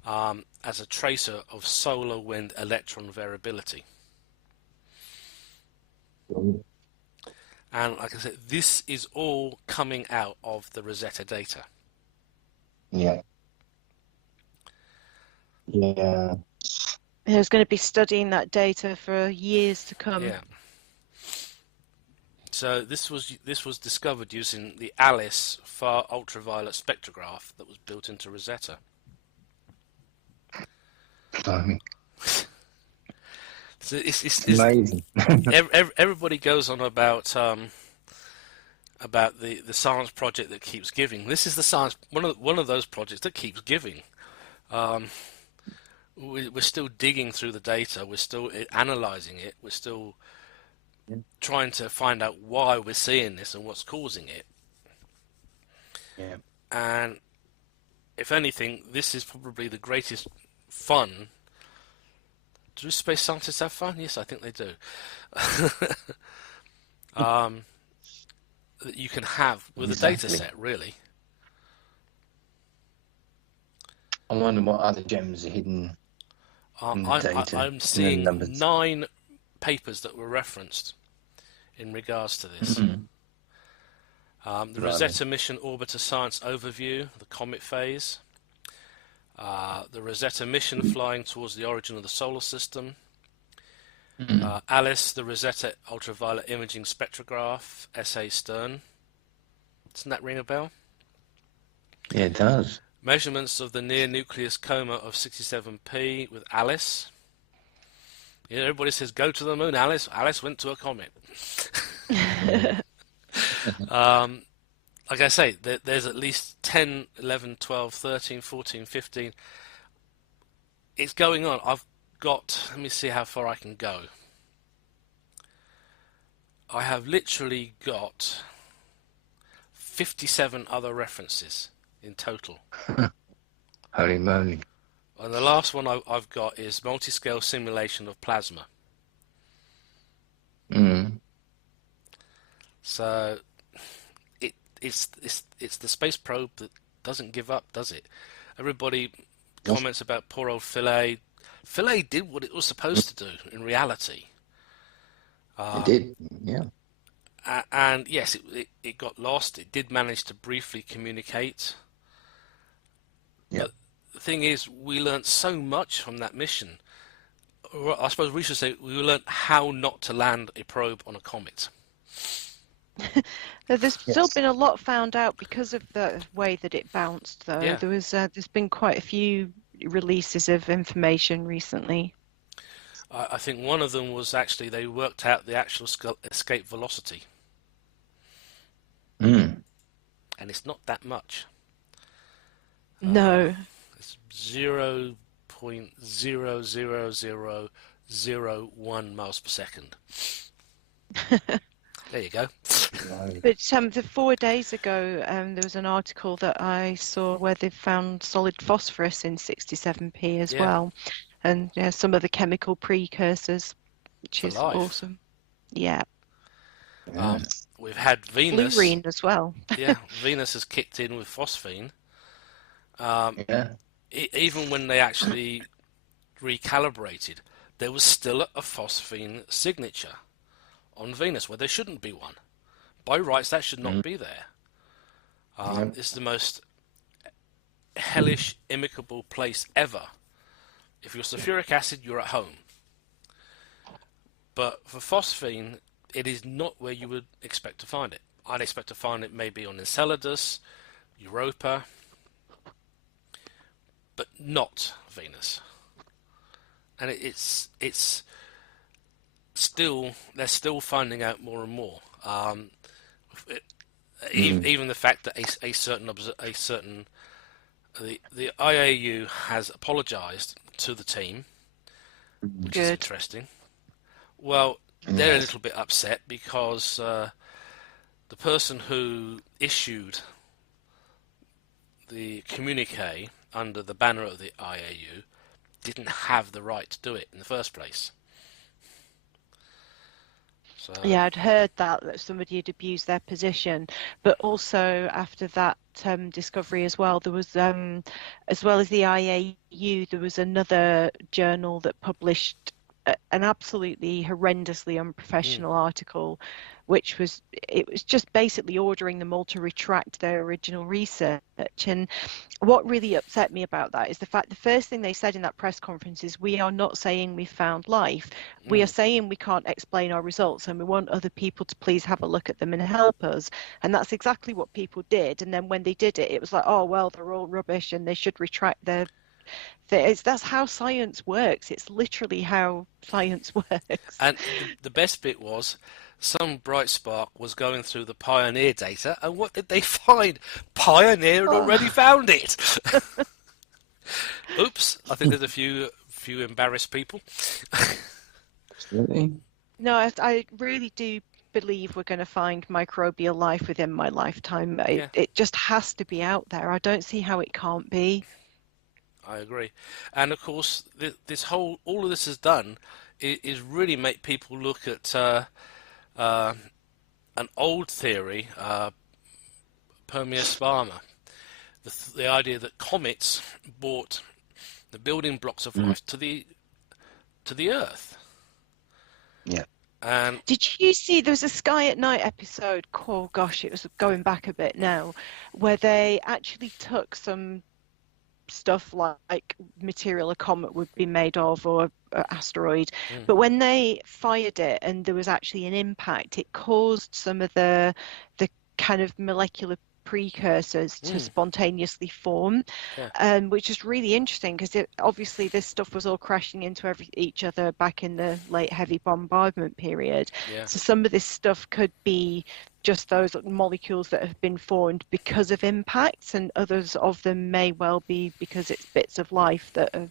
as a tracer of solar wind electron variability. And like I said, this is all coming out of the Rosetta data. Yeah. Yeah. There's going to be studying that data for years to come. Yeah. So this was discovered using the ALICE far-ultraviolet spectrograph that was built into Rosetta. Blimey. So it's Amazing. everybody goes on about the science project that keeps giving. This is the science one of those projects that keeps giving. We're still digging through the data. We're still analysing it. We're still trying to find out why we're seeing this and what's causing it. Yeah. And if anything, this is probably the greatest fun. Do space scientists have fun? Yes, I think they do. That you can have with Exactly. a data set, really. I wonder what other gems are hidden in the data. I'm seeing 9 papers that were referenced in regards to this. The Rosetta Mission Orbiter Science Overview, the Comet phase. The Rosetta Mission flying towards the origin of the solar system. ALICE, the Rosetta Ultraviolet Imaging Spectrograph, S.A. Stern. Doesn't that ring a bell? Yeah, it does. Measurements of the near-nucleus coma of 67P with ALICE. Yeah, everybody says, go to the moon, Alice. Alice went to a comet. Like I say, there's at least 10, 11, 12, 13, 14, 15. It's going on. I've got, let me see how far I can go. I have literally got 57 other references in total. Holy moly. And the last one I've got is multi-scale simulation of plasma. So it's the space probe that doesn't give up, does it? Everybody comments about poor old Philae. Philae did what it was supposed to do in reality. It did, yeah. And yes, it got lost. It did manage to briefly communicate. Yeah. But the thing is, we learnt so much from that mission. Or I suppose we should say we learnt how not to land a probe on a comet. There's still been a lot found out because of the way that it bounced, though. Yeah. There's been quite a few releases of information recently. I think one of them was actually they worked out the actual escape velocity. And it's not that much. No. It's 0.00001 miles per second. There you go. But 4 days ago, there was an article that I saw where they found solid phosphorus in 67P as well. And some of the chemical precursors, which For is life. awesome. Yeah. We've had Venus. Fluorine as well. Yeah, Venus has kicked in with phosphine. Even when they actually recalibrated, there was still a phosphine signature on Venus where there shouldn't be one. By rights, that should not be there. It's the most hellish, amicable place ever. If you're sulfuric acid, you're at home. But for phosphine, it is not where you would expect to find it. I'd expect to find it maybe on Enceladus, Europa, but not Venus. And it's still, they're still finding out more and more. Even the fact that the IAU has apologised to the team, which is interesting. Well, they're a little bit upset because the person who issued the communique under the banner of the IAU didn't have the right to do it in the first place. So, yeah, I'd heard that somebody had abused their position, but also after that discovery as well, there was, as well as the IAU, there was another journal that published an absolutely horrendously unprofessional article, which was just basically ordering them all to retract their original research. And what really upset me about that is the fact the first thing they said in that press conference is, we are not saying we found life. We are saying we can't explain our results, and we want other people to please have a look at them and help us. And that's exactly what people did. And then when they did it, it was like, oh, well, they're all rubbish and they should retract their... That's how science works. It's literally how science works. And the best bit was, some bright spark was going through the Pioneer data, and what did they find? Pioneer had already found it. Oops! I think there's a few embarrassed people. Absolutely. No, I really do believe we're going to find microbial life within my lifetime. It just has to be out there. I don't see how it can't be. I agree, and of course, all of this has done is really make people look at an old theory, Permiosperma, the idea that comets brought the building blocks of life to the Earth. Yeah. And did you see there was a Sky at Night episode? Oh gosh, it was going back a bit now, where they actually took some stuff like material a comet would be made of, or an asteroid, but when they fired it and there was actually an impact, it caused some of the kind of molecular precursors to spontaneously form, which is really interesting, because obviously this stuff was all crashing into each other back in the late heavy bombardment period. So some of this stuff could be just those molecules that have been formed because of impacts, and others of them may well be because it's bits of life that are,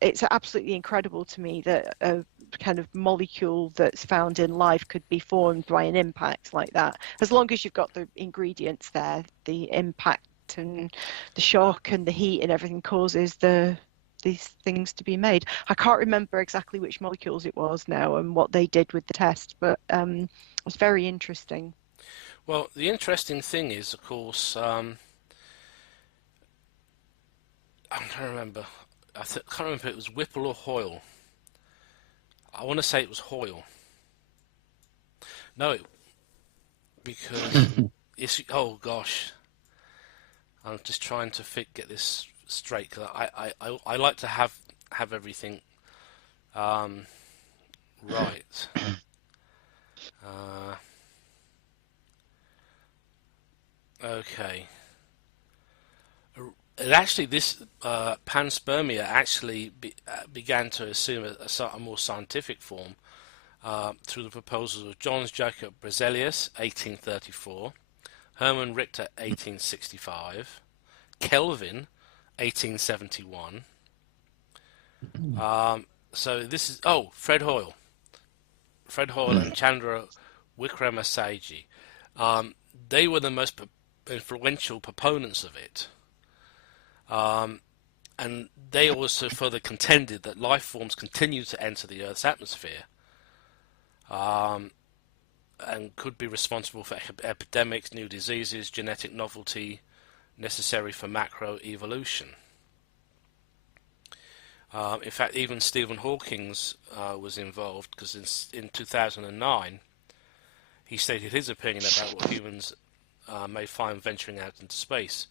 it's absolutely incredible to me that a kind of molecule that's found in life could be formed by an impact like that. As long as you've got the ingredients there, the impact and the shock and the heat and everything causes these things to be made. I can't remember exactly which molecules it was now and what they did with the test, but it was very interesting. Well, the interesting thing is, of course, I'm trying to remember. I can't remember if it was Whipple or Hoyle. I want to say it was Hoyle. No, because oh gosh, I'm just trying to get this straight, because I like to have everything right. Okay. Actually, this panspermia actually began to assume a more scientific form through the proposals of Jöns Jacob Berzelius, 1834, Hermann Richter, 1865, Kelvin, 1871. So this is Fred Hoyle and Chandra Wickramasinghe. They were the most influential proponents of it. And they also further contended that life forms continue to enter the Earth's atmosphere, and could be responsible for epidemics, new diseases, genetic novelty necessary for macroevolution. In fact, even Stephen Hawking was involved, because in 2009 he stated his opinion about what humans may find venturing out into space.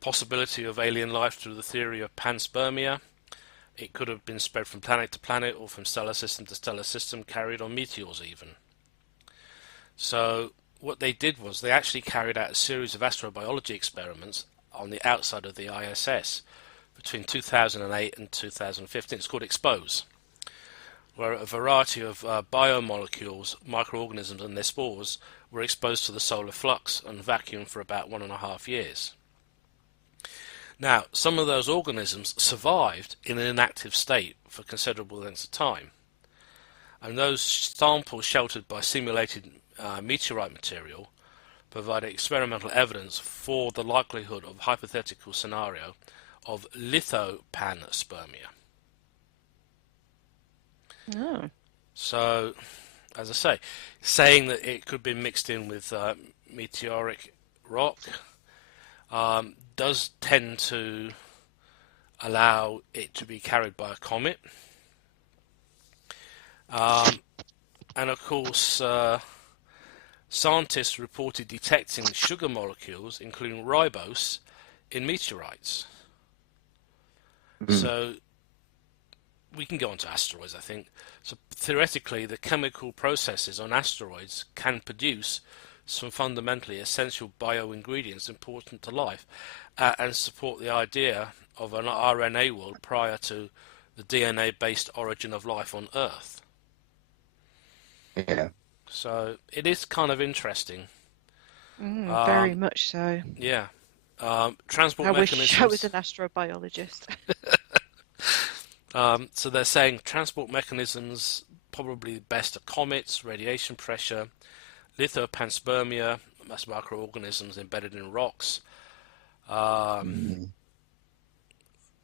Possibility of alien life through the theory of panspermia. It could have been spread from planet to planet, or from stellar system to stellar system, carried on meteors even. So what they did was they actually carried out a series of astrobiology experiments on the outside of the ISS between 2008 and 2015. It's called EXPOSE, where a variety of biomolecules, microorganisms and their spores were exposed to the solar flux and vacuum for about 1.5 years. Now, some of those organisms survived in an inactive state for considerable lengths of time, and those samples sheltered by simulated meteorite material provided experimental evidence for the likelihood of hypothetical scenario of lithopanspermia. Oh. So, as I say, saying that it could be mixed in with meteoric rock does tend to allow it to be carried by a comet. And of course, scientists reported detecting sugar molecules, including ribose, in meteorites. So we can go on to asteroids, I think. So theoretically, the chemical processes on asteroids can produce some fundamentally essential bioingredients important to life, and support the idea of an RNA world prior to the DNA-based origin of life on Earth. Yeah. So it is kind of interesting. Very much so. Yeah. Transport I mechanisms. wish I was an astrobiologist. So they're saying transport mechanisms probably best are comets, radiation pressure, lithopanspermia, that's microorganisms embedded in rocks.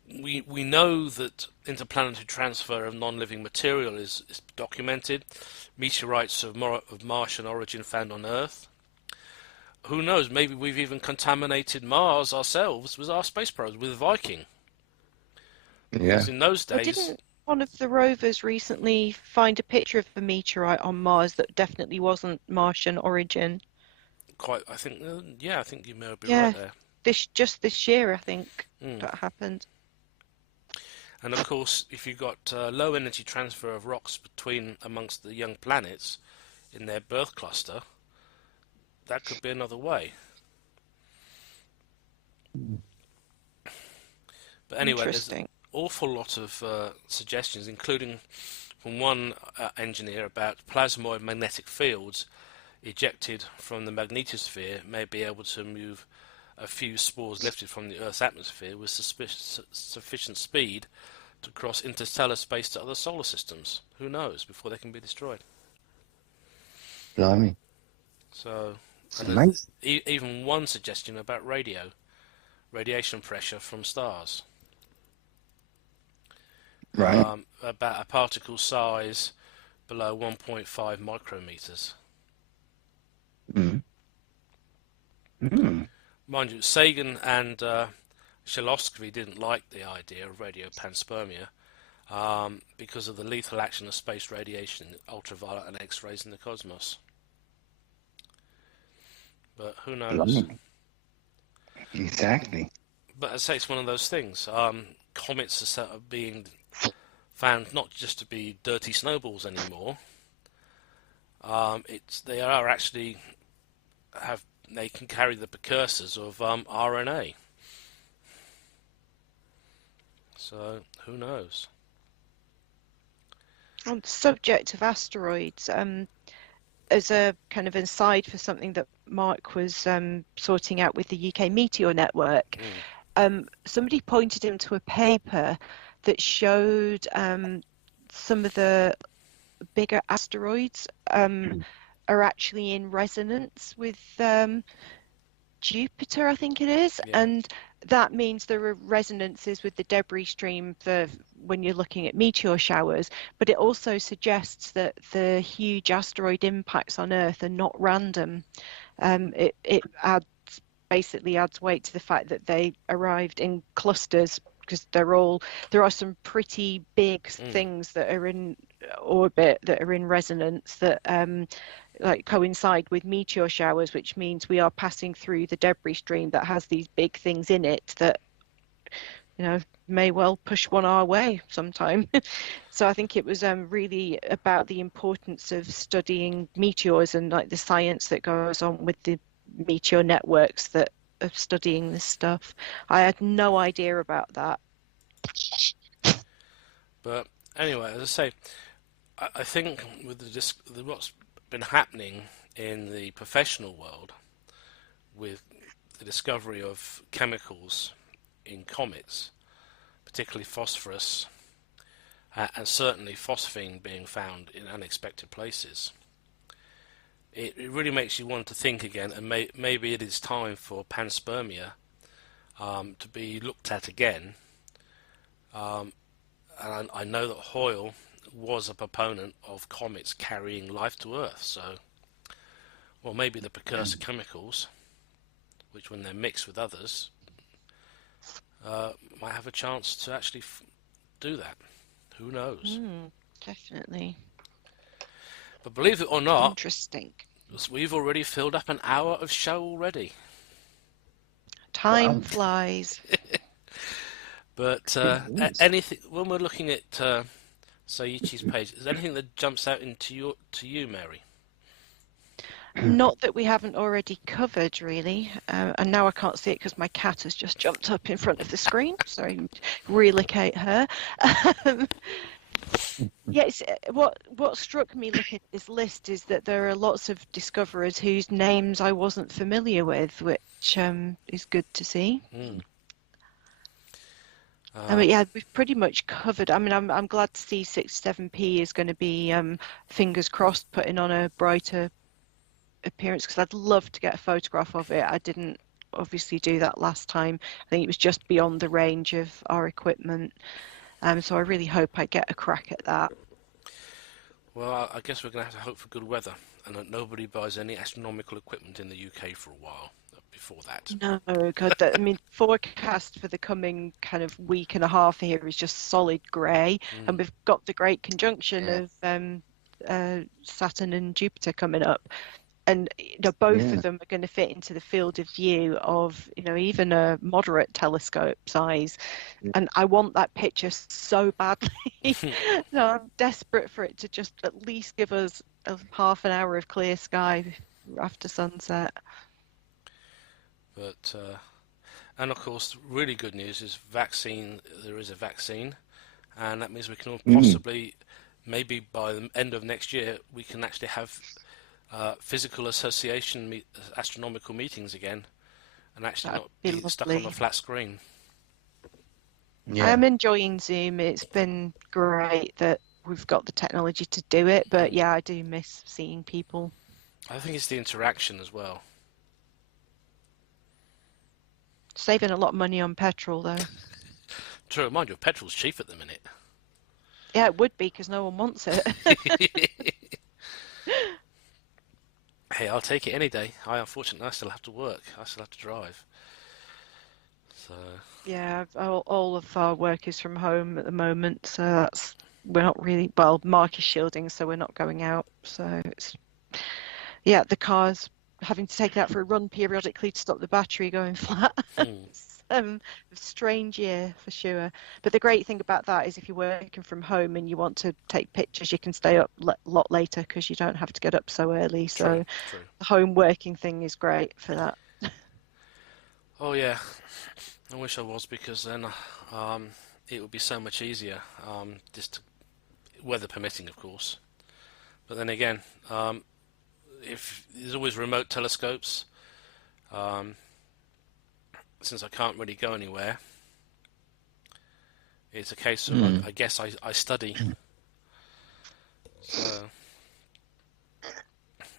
We know that interplanetary transfer of non-living material is documented. Meteorites of Martian origin found on Earth. Who knows? Maybe we've even contaminated Mars ourselves with our space probes, with Viking. Yeah. Because in those Well, days, didn't one of the rovers recently find a picture of a meteorite on Mars that definitely wasn't Martian origin? I think you may be Yeah, right there. this year, I think that happened. And of course, if you've got low energy transfer of rocks amongst the young planets in their birth cluster, that could be another way. But anyway, there's an awful lot of suggestions, including from one engineer about plasmoid magnetic fields ejected from the magnetosphere may be able to move a few spores lifted from the Earth's atmosphere with sufficient speed to cross interstellar space to other solar systems. Who knows, before they can be destroyed. Blimey. So, even one suggestion about radiation pressure from stars. Right. About a particle size below 1.5 micrometers. Mind you, Sagan and Shklovsky didn't like the idea of radiopanspermia because of the lethal action of space radiation, ultraviolet and X-rays in the cosmos. But who knows? Blimey. Exactly. But I say it's one of those things. Comets are being found not just to be dirty snowballs anymore. They are actually they can carry the precursors of RNA. So who knows? On the subject of asteroids, as a kind of aside for something that Mark was sorting out with the UK Meteor Network, somebody pointed him to a paper that showed some of the bigger asteroids are actually in resonance with Jupiter, I think it is, and that means there are resonances with the debris stream for when you're looking at meteor showers, but it also suggests that the huge asteroid impacts on Earth are not random. It basically adds weight to the fact that they arrived in clusters, because there are some pretty big things that are in orbit that are in resonance that like coincide with meteor showers, which means we are passing through the debris stream that has these big things in it that may well push one our way sometime. So I think it was really about the importance of studying meteors and like the science that goes on with the meteor networks that are studying this stuff. I had no idea about that. But anyway, as I say, I think with what's been happening in the professional world with the discovery of chemicals in comets, particularly phosphorus, and certainly phosphine being found in unexpected places, it really makes you want to think again, and maybe it is time for panspermia to be looked at again. And I know that Hoyle was a proponent of comets carrying life to Earth, so maybe the precursor chemicals, which when they're mixed with others, might have a chance to actually do that. Who knows? Definitely. But believe it or not, Interesting. we've already filled up an hour of show already. Time Wow. flies. But anything when we're looking at Soichi's page, is there anything that jumps out to you, Mary? Not that we haven't already covered, really. And now I can't see it because my cat has just jumped up in front of the screen. So I relocate her. Yes, what struck me looking at this list is that there are lots of discoverers whose names I wasn't familiar with, which is good to see. I mean, yeah, we've pretty much covered. I mean, I'm glad to see 67P is going to be, fingers crossed, putting on a brighter appearance, because I'd love to get a photograph of it. I didn't obviously do that last time. I think it was just beyond the range of our equipment. So I really hope I get a crack at that. Well, I guess we're going to have to hope for good weather and that nobody buys any astronomical equipment in the UK for a while before that. No, God, I mean, forecast for the coming kind of week and a half here is just solid grey, and we've got the great conjunction of Saturn and Jupiter coming up. And both of them are going to fit into the field of view of even a moderate telescope size, and I want that picture so badly. No, I'm desperate for it to just at least give us a half an hour of clear sky after sunset. But and of course, really good news is vaccine. There is a vaccine, and that means we can all possibly, maybe by the end of next year, we can actually have physical association astronomical meetings again, and actually not be stuck on a flat screen. Yeah. I'm enjoying Zoom. It's been great that we've got the technology to do it, but yeah, I do miss seeing people. I think it's the interaction as well. Saving a lot of money on petrol, though. True, mind you, petrol's cheap at the minute. Yeah, it would be, because no one wants it. Hey, I'll take it any day. Unfortunately, I still have to work. I still have to drive. So. Yeah, all of our work is from home at the moment, so we're not really, Mark is shielding, so we're not going out. So it's, the car's having to take it out for a run periodically to stop the battery going flat. A strange year for sure. But the great thing about that is if you're working from home and you want to take pictures, you can stay up a lot later because you don't have to get up so early. So true. The home working thing is great for that. Oh yeah, I wish I was, because then it would be so much easier, weather permitting, of course. But then again, if there's always remote telescopes, since I can't really go anywhere, it's a case of I guess I study. So,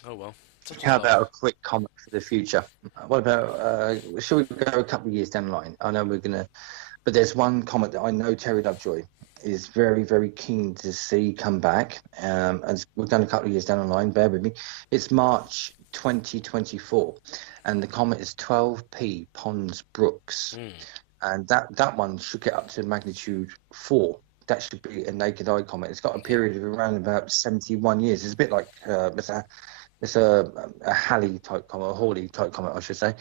oh well. How about a quick comment for the future? What about, shall we go a couple of years down the line? I know we're going to, but there's one comet that I know Terry Lovejoy is very, very keen to see come back. As we've done a couple of years down the line, bear with me. It's March 2024, and the comet is 12P Pons Brooks. And that one should get up to magnitude 4. That should be a naked eye comet. It's got a period of around about 71 years. It's a bit like it's a Halley type comet, a Hawley type comet, I should say.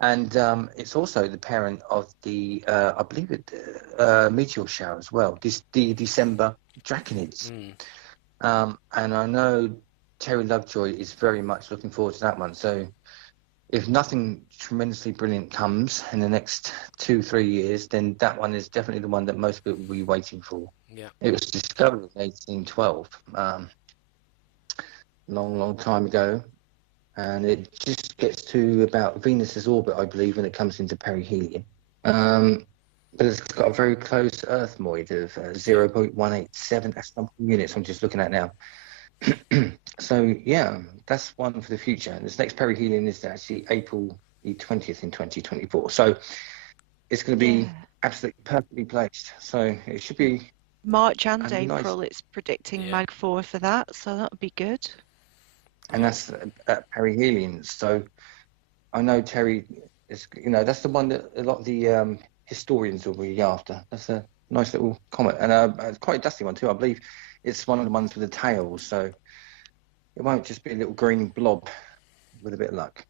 And it's also the parent of the, I believe meteor shower as well, the December Draconids. And I know Terry Lovejoy is very much looking forward to that one. So if nothing tremendously brilliant comes in the next 2-3 years, then that one is definitely the one that most people will be waiting for. Yeah. It was discovered in 1812. Long time ago, and it just gets to about Venus's orbit, I believe, when it comes into perihelion. But it's got a very close Earth-moid of 0.187 astronomical units. I'm just looking at now. So yeah, that's one for the future. And this next perihelion is actually April the 20th in 2024. So it's going to be absolutely perfectly placed. So it should be March and April. Nice. It's predicting Mag 4 for that, so that'll be good. And that's at perihelion. So I know Terry is, that's the one that a lot of the historians will be after. That's a nice little comet, and quite a dusty one too. I believe it's one of the ones with the tail, so it won't just be a little green blob with a bit of luck.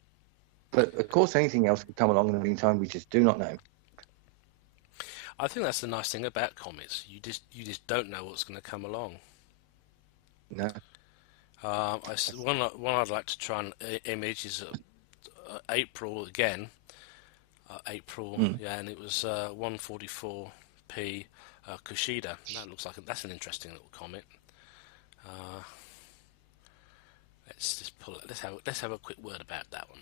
But of course, anything else could come along in the meantime. We just do not know. I think that's the nice thing about comets. You just don't know what's going to come along. No. One I'd like to try and image is April again. Yeah, and it was 144p Kushida. That looks like that's an interesting little comet. Let's just pull it. Let's have a quick word about that one.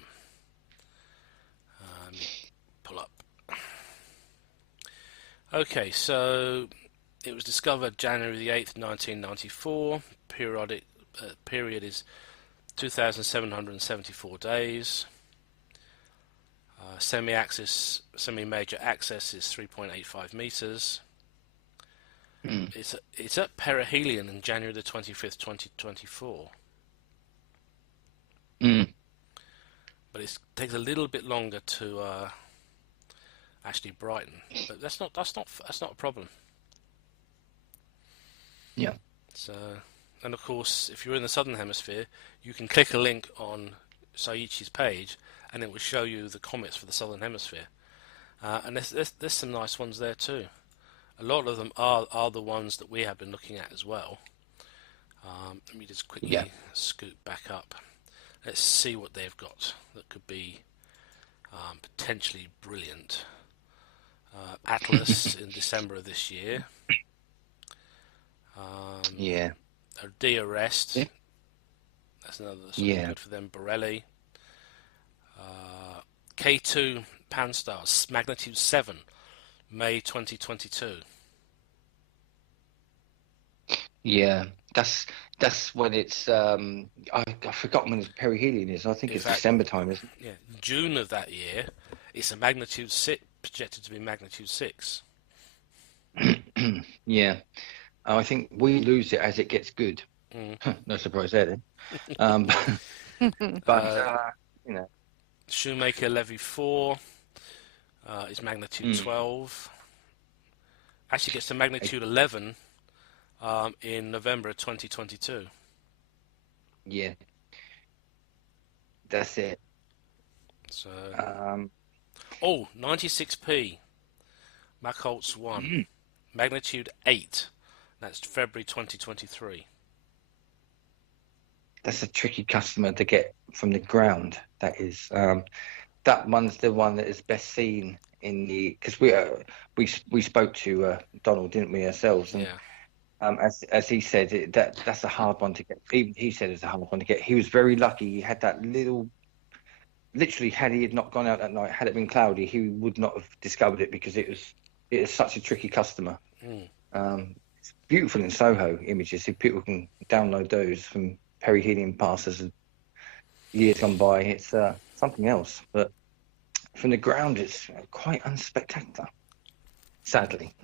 Pull up. Okay, so it was discovered January the 8th, 1994. Period is 2,774 days. Semi-major axis is 3.85 meters. It's at perihelion in January the 25th, 2024. But it takes a little bit longer to actually brighten. But that's not a problem. Yeah. So, and of course, if you're in the southern hemisphere, you can click a link on Saiichi's page, and it will show you the comets for the southern hemisphere. And there's some nice ones there too. A lot of them are the ones that we have been looking at as well. Let me just quickly scoot back up. Let's see what they've got that could be potentially brilliant. Atlas in December of this year. DRest. Yeah. That's another something good for them. Borelli. K2 Pan-STARRS, magnitude 7, May 2022. Yeah, that's when it's I've forgotten when its perihelion is. I think it's December time, isn't it? Yeah, June of that year. It's a magnitude 6, projected to be magnitude 6. Yeah, I think we lose it as it gets good. No surprise there, then. But you know, Shoemaker Levy 4 is magnitude 12. Actually gets to magnitude 11 in November of 2022. Yeah, that's it. So, 96p, Machholz 1, magnitude 8. That's February 2023. That's a tricky customer to get from the ground. That is, that one's the one that is best seen in the, because we spoke to Donald, didn't we, ourselves? And, as he said, that's a hard one to get. Even he said it's a hard one to get. He was very lucky. He had that little. Literally, had he had not gone out that night, had it been cloudy, he would not have discovered it because it is such a tricky customer. It's beautiful in Soho images. If people can download those from perihelion passes years gone by, it's something else. But from the ground, it's quite unspectacular, sadly.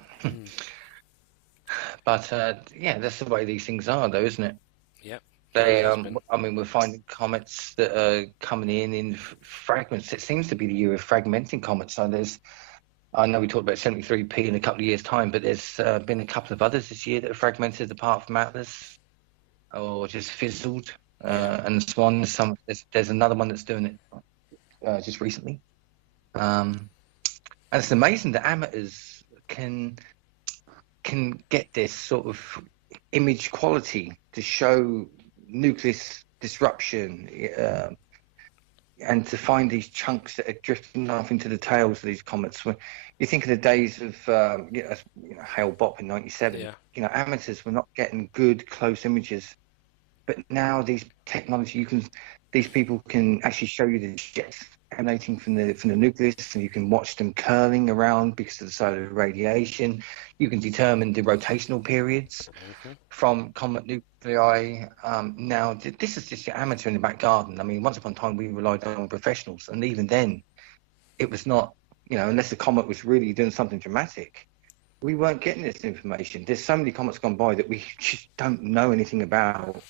But yeah, that's the way these things are, though, isn't it? Yep. They, I mean, we're finding comets that are coming in fragments. It seems to be the year of fragmenting comets. So I know we talked about 73p in a couple of years' time, but there's been a couple of others this year that are fragmented apart from Atlas, or just fizzled. And Swan, there's another one that's doing it just recently. And it's amazing that amateurs can get this sort of image quality to show nucleus disruption, and to find these chunks that are drifting off into the tails of these comets. When you think of the days of Hale-Bopp in '97, amateurs were not getting good close images, but now these technology, these people can actually show you the jets emanating from the nucleus, and you can watch them curling around because of the solar radiation. You can determine the rotational periods from comet nuclei. Now, this is just your amateur in the back garden. I mean, once upon a time, we relied on professionals, and even then, it was not, unless the comet was really doing something dramatic, we weren't getting this information. There's so many comets gone by that we just don't know anything about.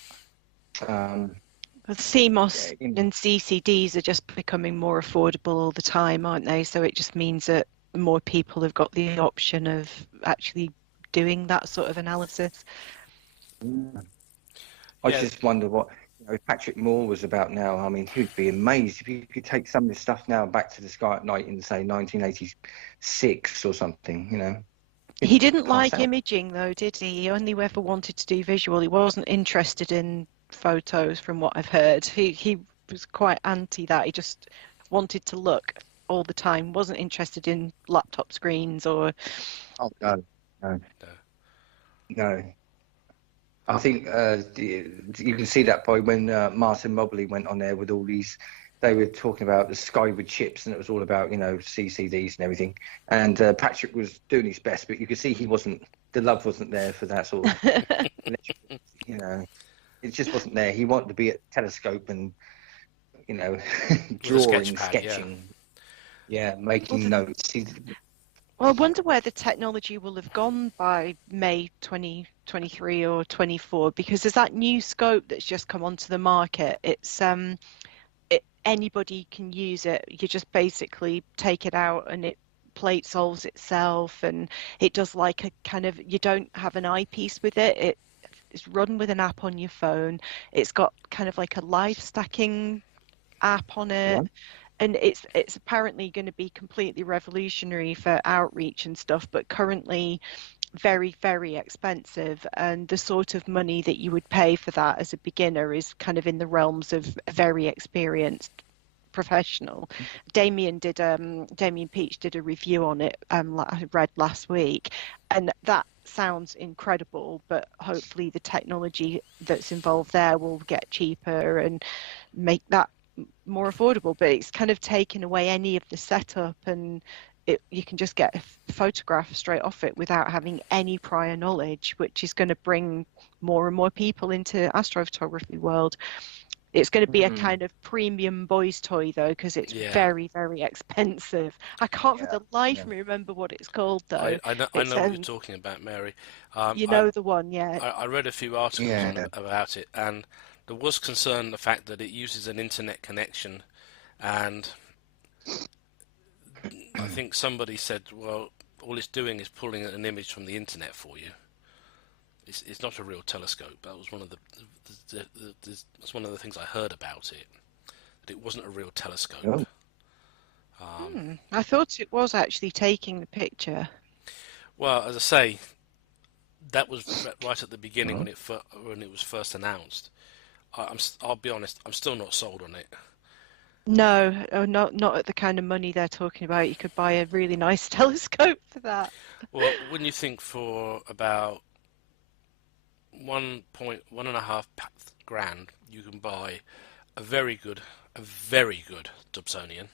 CMOS and CCDs are just becoming more affordable all the time, aren't they? So it just means that more people have got the option of actually doing that sort of analysis. I just wonder what Patrick Moore was about now. I mean, he'd be amazed if you could take some of this stuff now back to the sky at night in, say, 1986 or something. He didn't like out. imaging, though, did he? He only ever wanted to do visual. He wasn't interested in photos, from what I've heard. He was quite anti that. He just wanted to look all the time. Wasn't interested in laptop screens or. Oh no. I think you can see that by when Martin Mobley went on there with all these. They were talking about the sky with chips, and it was all about CCDs and everything. And Patrick was doing his best, but you could see the love wasn't there for that sort of. It just wasn't there. He wanted to be at telescope and drawing, sketching, making notes. Well, I wonder where the technology will have gone by May 2023 or 24, because there's that new scope that's just come onto the market. It's anybody can use it. You just basically take it out and it plate solves itself, and it does like a kind of, you don't have an eyepiece with it. It's run with an app on your phone. It's got kind of like a live stacking app on it. Yeah. And it's apparently going to be completely revolutionary for outreach and stuff, but currently very, very expensive. And the sort of money that you would pay for that as a beginner is kind of in the realms of a very experienced professional. Damien Peach did a review on it, I read last week, and that sounds incredible, but hopefully the technology that's involved there will get cheaper and make that more affordable. But it's kind of taken away any of the setup, and you can just get a photograph straight off it without having any prior knowledge, which is going to bring more and more people into astrophotography world. It's going to be a kind of premium boys toy though, because it's very, very expensive. I can't for the life of me remember what it's called though. I know what you're talking about, Mary. The one, I read a few articles about it, and there was concern the fact that it uses an internet connection, and I think somebody said, well, all it's doing is pulling an image from the internet for you. It's not a real telescope. That was one of that's one of the things I heard about it. That it wasn't a real telescope. I thought it was actually taking the picture. Well, as I say, that was right at the beginning when it was first announced. I'll be honest, I'm still not sold on it. No, not at the kind of money they're talking about. You could buy a really nice telescope for that. Well, wouldn't you think for about $1.5 grand you can buy a very good Dobsonian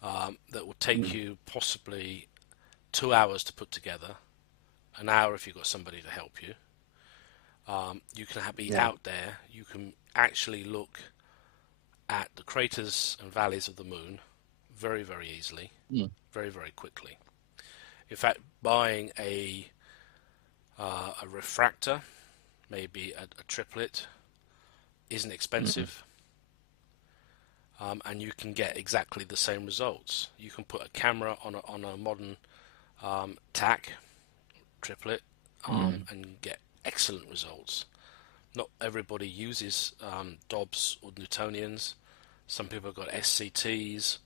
that will take you possibly 2 hours to put together, an hour if you've got somebody to help you. You can be out there. You can actually look at the craters and valleys of the moon very, very easily, very, very quickly. In fact, buying a refractor, maybe a triplet, isn't expensive, and you can get exactly the same results. You can put a camera on a modern TAC triplet and get excellent results. Not everybody uses Dobbs or Newtonians. Some people have got SCTs,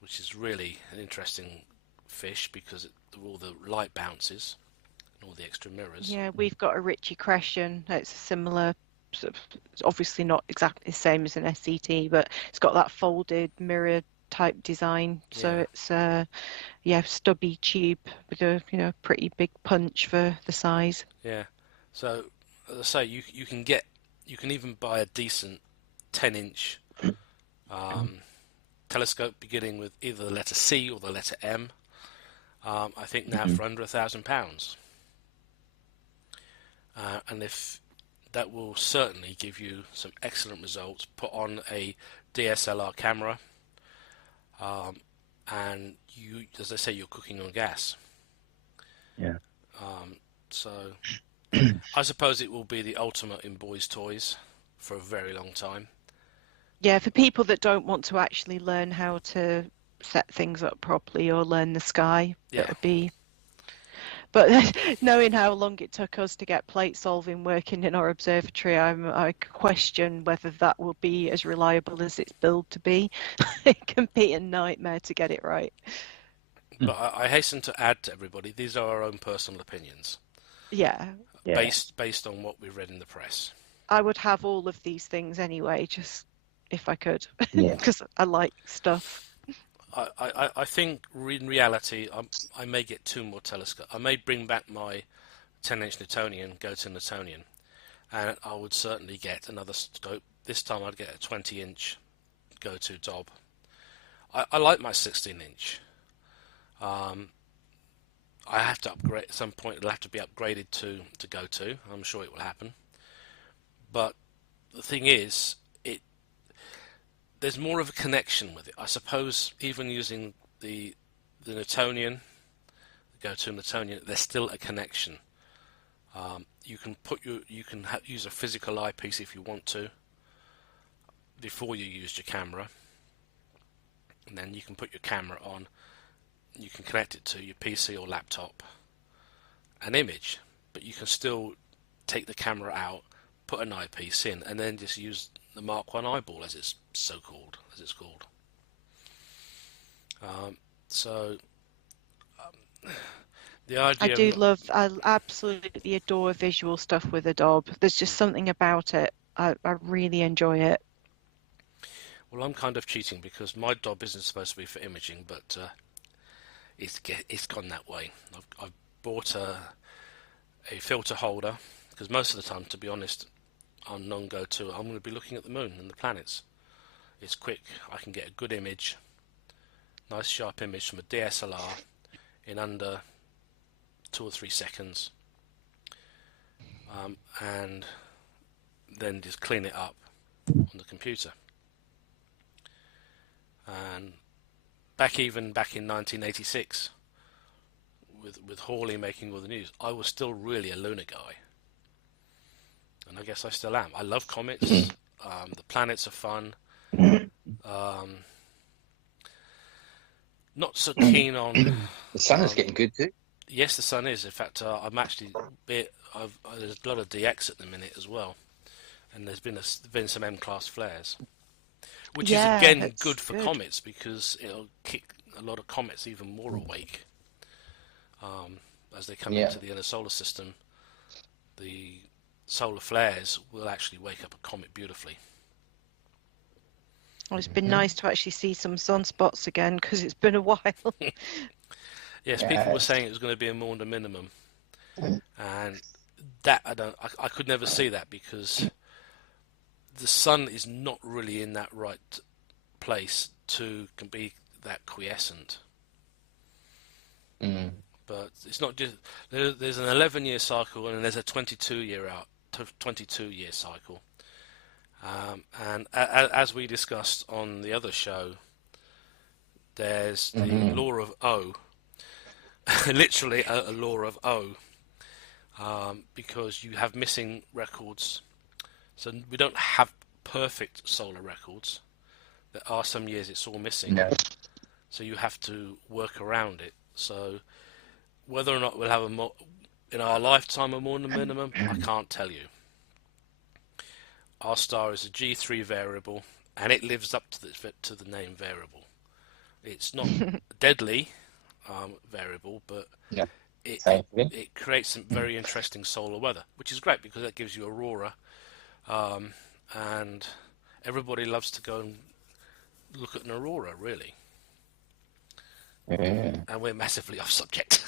which is really an interesting fish because of all the light bounces and all the extra mirrors. Yeah, we've got a Ritchie Crescent. It's a similar, it's obviously not exactly the same as an SCT, but it's got that folded mirror type design. So it's stubby tube with a pretty big punch for the size. Yeah. So as I say, you can even buy a decent 10-inch telescope beginning with either the letter C or the letter M. I think now for under £1,000, and if that will certainly give you some excellent results. Put on a DSLR camera, and you, as I say, you're cooking on gas. Yeah. So I suppose it will be the ultimate in boys' toys for a very long time. Yeah, for people that don't want to actually learn how to set things up properly or learn the sky. Yeah. It would be. But knowing how long it took us to get plate solving working in our observatory, I question whether that will be as reliable as it's billed to be. It can be a nightmare to get it right. But I hasten to add to everybody, these are our own personal opinions. Yeah. Based on what we've read in the press. I would have all of these things anyway, just if I could, Yeah. because I like stuff. I think in reality, I may get 2 more telescopes. I may bring back my 10-inch Newtonian, go to Newtonian, and I would certainly get another scope. This time I'd get a 20-inch go to Dob. I like my 16-inch. I have to upgrade at some point. It'll have to be upgraded to go to. I'm sure it will happen. But the thing is, there's more of a connection with it. I suppose even using the Newtonian, the go to Newtonian, there's still a connection. You can use a physical eyepiece if you want to before you use your camera, and then you can put your camera on. You can connect it to your PC or laptop, an image, but you can still take the camera out, put an eyepiece in, and then just use the Mark 1 eyeball, as it's called. The idea. I absolutely adore visual stuff with Adobe. There's just something about it. I really enjoy it. Well, I'm kind of cheating because my Dob isn't supposed to be for imaging, but it's gone that way. I've bought a filter holder because most of the time, to be honest, on non-go-to, I'm going to be looking at the moon and the planets. It's quick. I can get a good image, nice sharp image from a DSLR in under 2 or 3 seconds, and then just clean it up on the computer. And back in 1986, with Hawley making all the news, I was still really a lunar guy. And I guess I still am. I love comets. The planets are fun. Not so keen on... The sun is getting good too. Yes, the sun is. In fact, I'm actually... there's a lot of DX at the minute as well. And there's been some M-class flares. Which is, again, good for comets because it'll kick a lot of comets even more awake. As they come into the inner solar system, the solar flares will actually wake up a comet beautifully. Well, it's been nice to actually see some sunspots again because it's been a while. Yes, people were saying it was going to be a Maunder minimum, and that I could never see that because the sun is not really in that right place to be that quiescent. But it's not just there's an 11-year cycle and there's a 22-year cycle. And as we discussed on the other show, there's the law of O, literally a law of O, because you have missing records. So we don't have perfect solar records. There are some years it's all missing. No. So you have to work around it. So whether or not we'll have in our lifetime a Maunder minimum, I can't tell you. Our star is a G3 variable, and it lives up to the name variable. It's not deadly variable, but it creates some very interesting solar weather, which is great because that gives you aurora, and everybody loves to go and look at an aurora, really. Yeah. And we're massively off subject.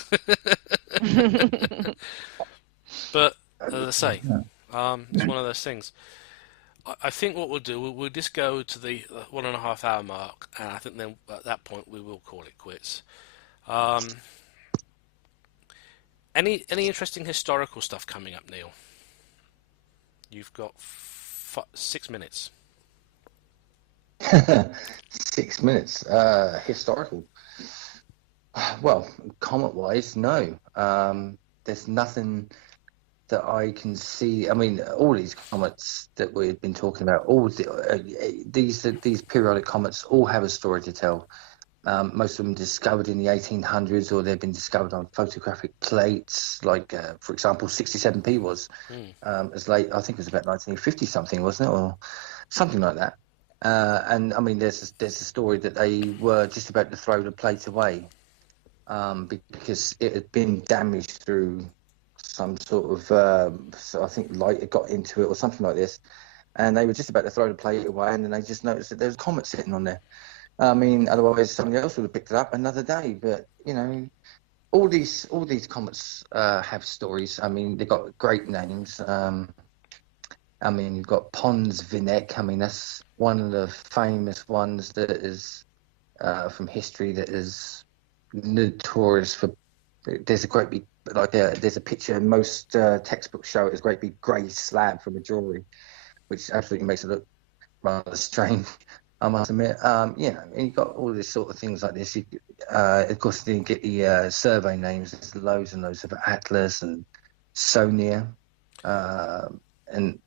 But as I say, it's one of those things. I think what we'll do, we'll just go to the 1.5 hour mark, and I think then at that point we will call it quits. Any interesting historical stuff coming up, Neil? You've got 6 minutes. 6 minutes. Historical. Well, comet-wise, no. There's nothing that I can see. I mean, all these comets that we've been talking about, these periodic comets, all have a story to tell. Most of them discovered in the 1800s, or they've been discovered on photographic plates, like, for example, 67P was as late, I think it was about 1950 something, wasn't it, or something like that. And I mean, there's a story that they were just about to throw the plate away because it had been damaged through some sort of, so I think light had got into it or something like this, and they were just about to throw the plate away, and then they just noticed that there was a comet sitting on there. I mean, otherwise somebody else would have picked it up another day. But you know, all these comets have stories. I mean, they've got great names. I mean, you've got Pons Vinek. I mean, that's one of the famous ones that is from history that is notorious for. There's a great big, there's a picture. Most textbooks show it as a great big grey slab from a drawing, which absolutely makes it look rather strange, I must admit. You know, and you've got all these sort of things like this. Of course, you get the survey names. There's loads and loads of Atlas and Sonia, and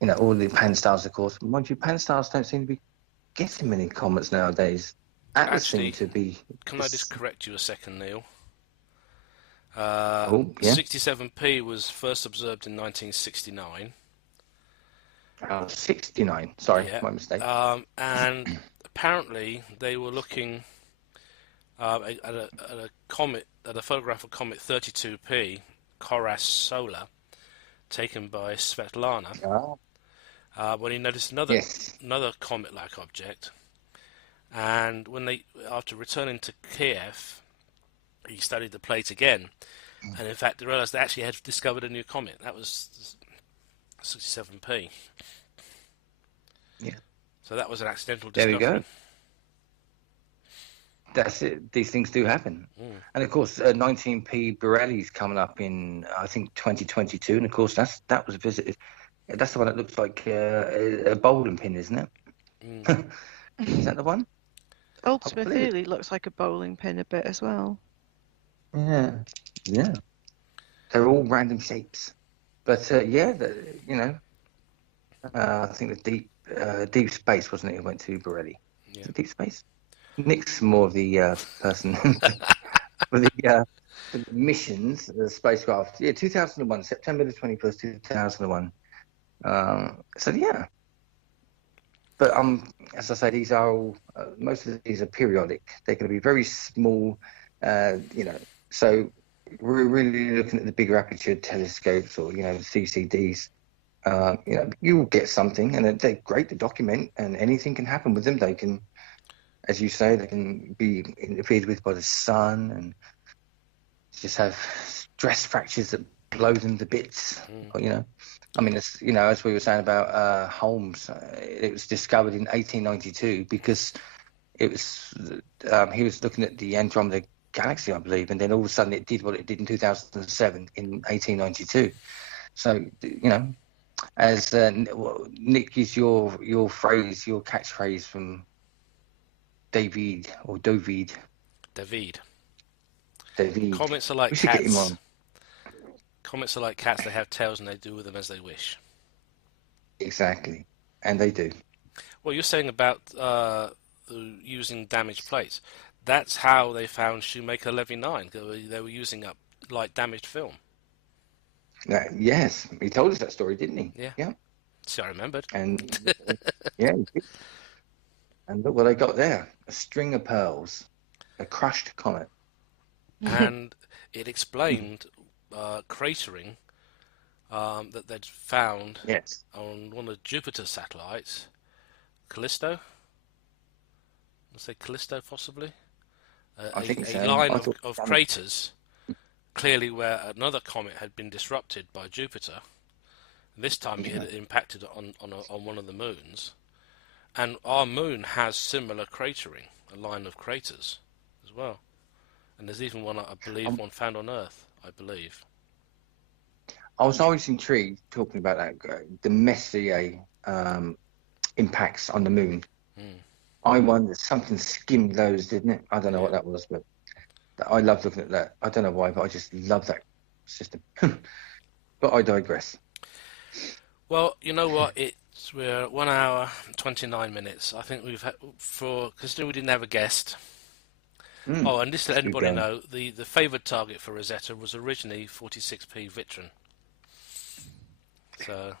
you know, all the pan stars, of course. Mind you, pan stars don't seem to be getting many comets nowadays. Atlas Actually, seem to be. Can I just correct you a second, Neil? Yeah. 67P was first observed in 1969. 69. Sorry, Yeah. my mistake. And apparently they were looking at a comet, at a photograph of Comet 32P, Koras Solar, taken by Svetlana, when he noticed another comet-like object. And when after returning to Kiev, he studied the plate again, and in fact they realised they actually had discovered a new comet. That was 67P. Yeah. So that was an accidental discovery. There we go. That's it. These things do happen. And of course, 19P Borelli's coming up in, I think, 2022. And of course, that was visited. That's the one that looks like a bowling pin, isn't it? Is that the one? Ultima Thule looks like a bowling pin a bit as well. Yeah. They're all random shapes. But yeah, you know, I think the deep space, wasn't it? It went to Borelli. Yeah. Deep space. Nick's more of the person for the missions, the spacecraft. Yeah, 2001, September the 21st, 2001. So yeah. But as I say, these are all, most of these are periodic. They're going to be very small, you know. So we're really looking at the bigger aperture telescopes, or, you know, the CCDs. You know, you will get something, and they're great to document, and anything can happen with them. They can, as you say, they can be interfered with by the sun and just have stress fractures that blow them to bits. You know, I mean, it's, you know, as we were saying about Holmes, it was discovered in 1892 because it was he was looking at the Andromeda galaxy, I believe, and then all of a sudden it did what it did in 2007 in 1892. So, you know, as Nick, is your phrase, your catchphrase from David. Comets are like we should get him cats. on. Comets are like cats. They have tails and they do with them as they wish. Exactly, and they do. Well, you're saying about using damaged plates. That's how they found Shoemaker-Levy 9. They were using up light damaged film. Yes, he told us that story, didn't he? Yeah. See, I remembered. And yeah, he did. And look what they got there: a string of pearls, a crushed comet. And it explained cratering that they'd found on one of Jupiter's satellites, Callisto. Let's say Callisto, possibly. I think so. A line of craters, clearly where another comet had been disrupted by Jupiter. This time it had impacted on one of the moons. And our moon has similar cratering, a line of craters as well. And there's even one, I believe, one found on Earth, I believe. I was always intrigued talking about that, the Messier impacts on the moon. I wonder, something skimmed those, didn't it? I don't know what that was, but I love looking at that. I don't know why, but I just love that system. But I digress. Well, you know what? We're 1 hour, 29 minutes. I think we've had, considering we didn't have a guest, Oh, and just to let Keep anybody going. know, the favoured target for Rosetta was originally 46p Vitron. So,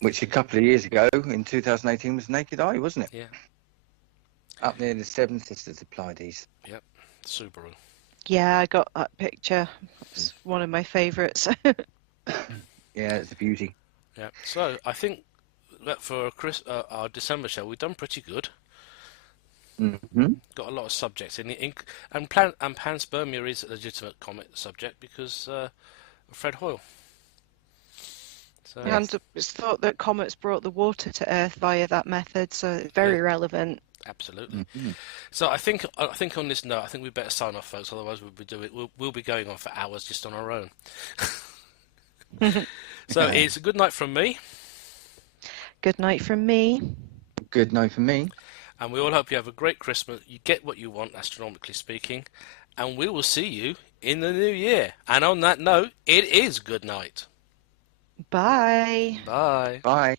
Which a couple of years ago, in 2018, was Naked Eye, wasn't it? yeah, Up near the Seven Sisters of Pleiades. yep, Subaru. Yeah, I got that picture. It's one of my favourites. Yeah, it's a beauty. Yeah. So I think that for our December show, we've done pretty good. Mm-hmm. Got a lot of subjects in it, and panspermia is a legitimate comet subject because of Fred Hoyle. So, And it's thought that comets brought the water to Earth via that method, so it's very relevant. absolutely. Mm-hmm. So I think on this note, I think we better sign off, folks. Otherwise, we'll be going on for hours just on our own. So it's a good night from me. Good night from me. Good night for me. And we all hope you have a great Christmas. You get what you want, astronomically speaking. And we will see you in the new year. And on that note, it is good night. Bye. Bye. Bye.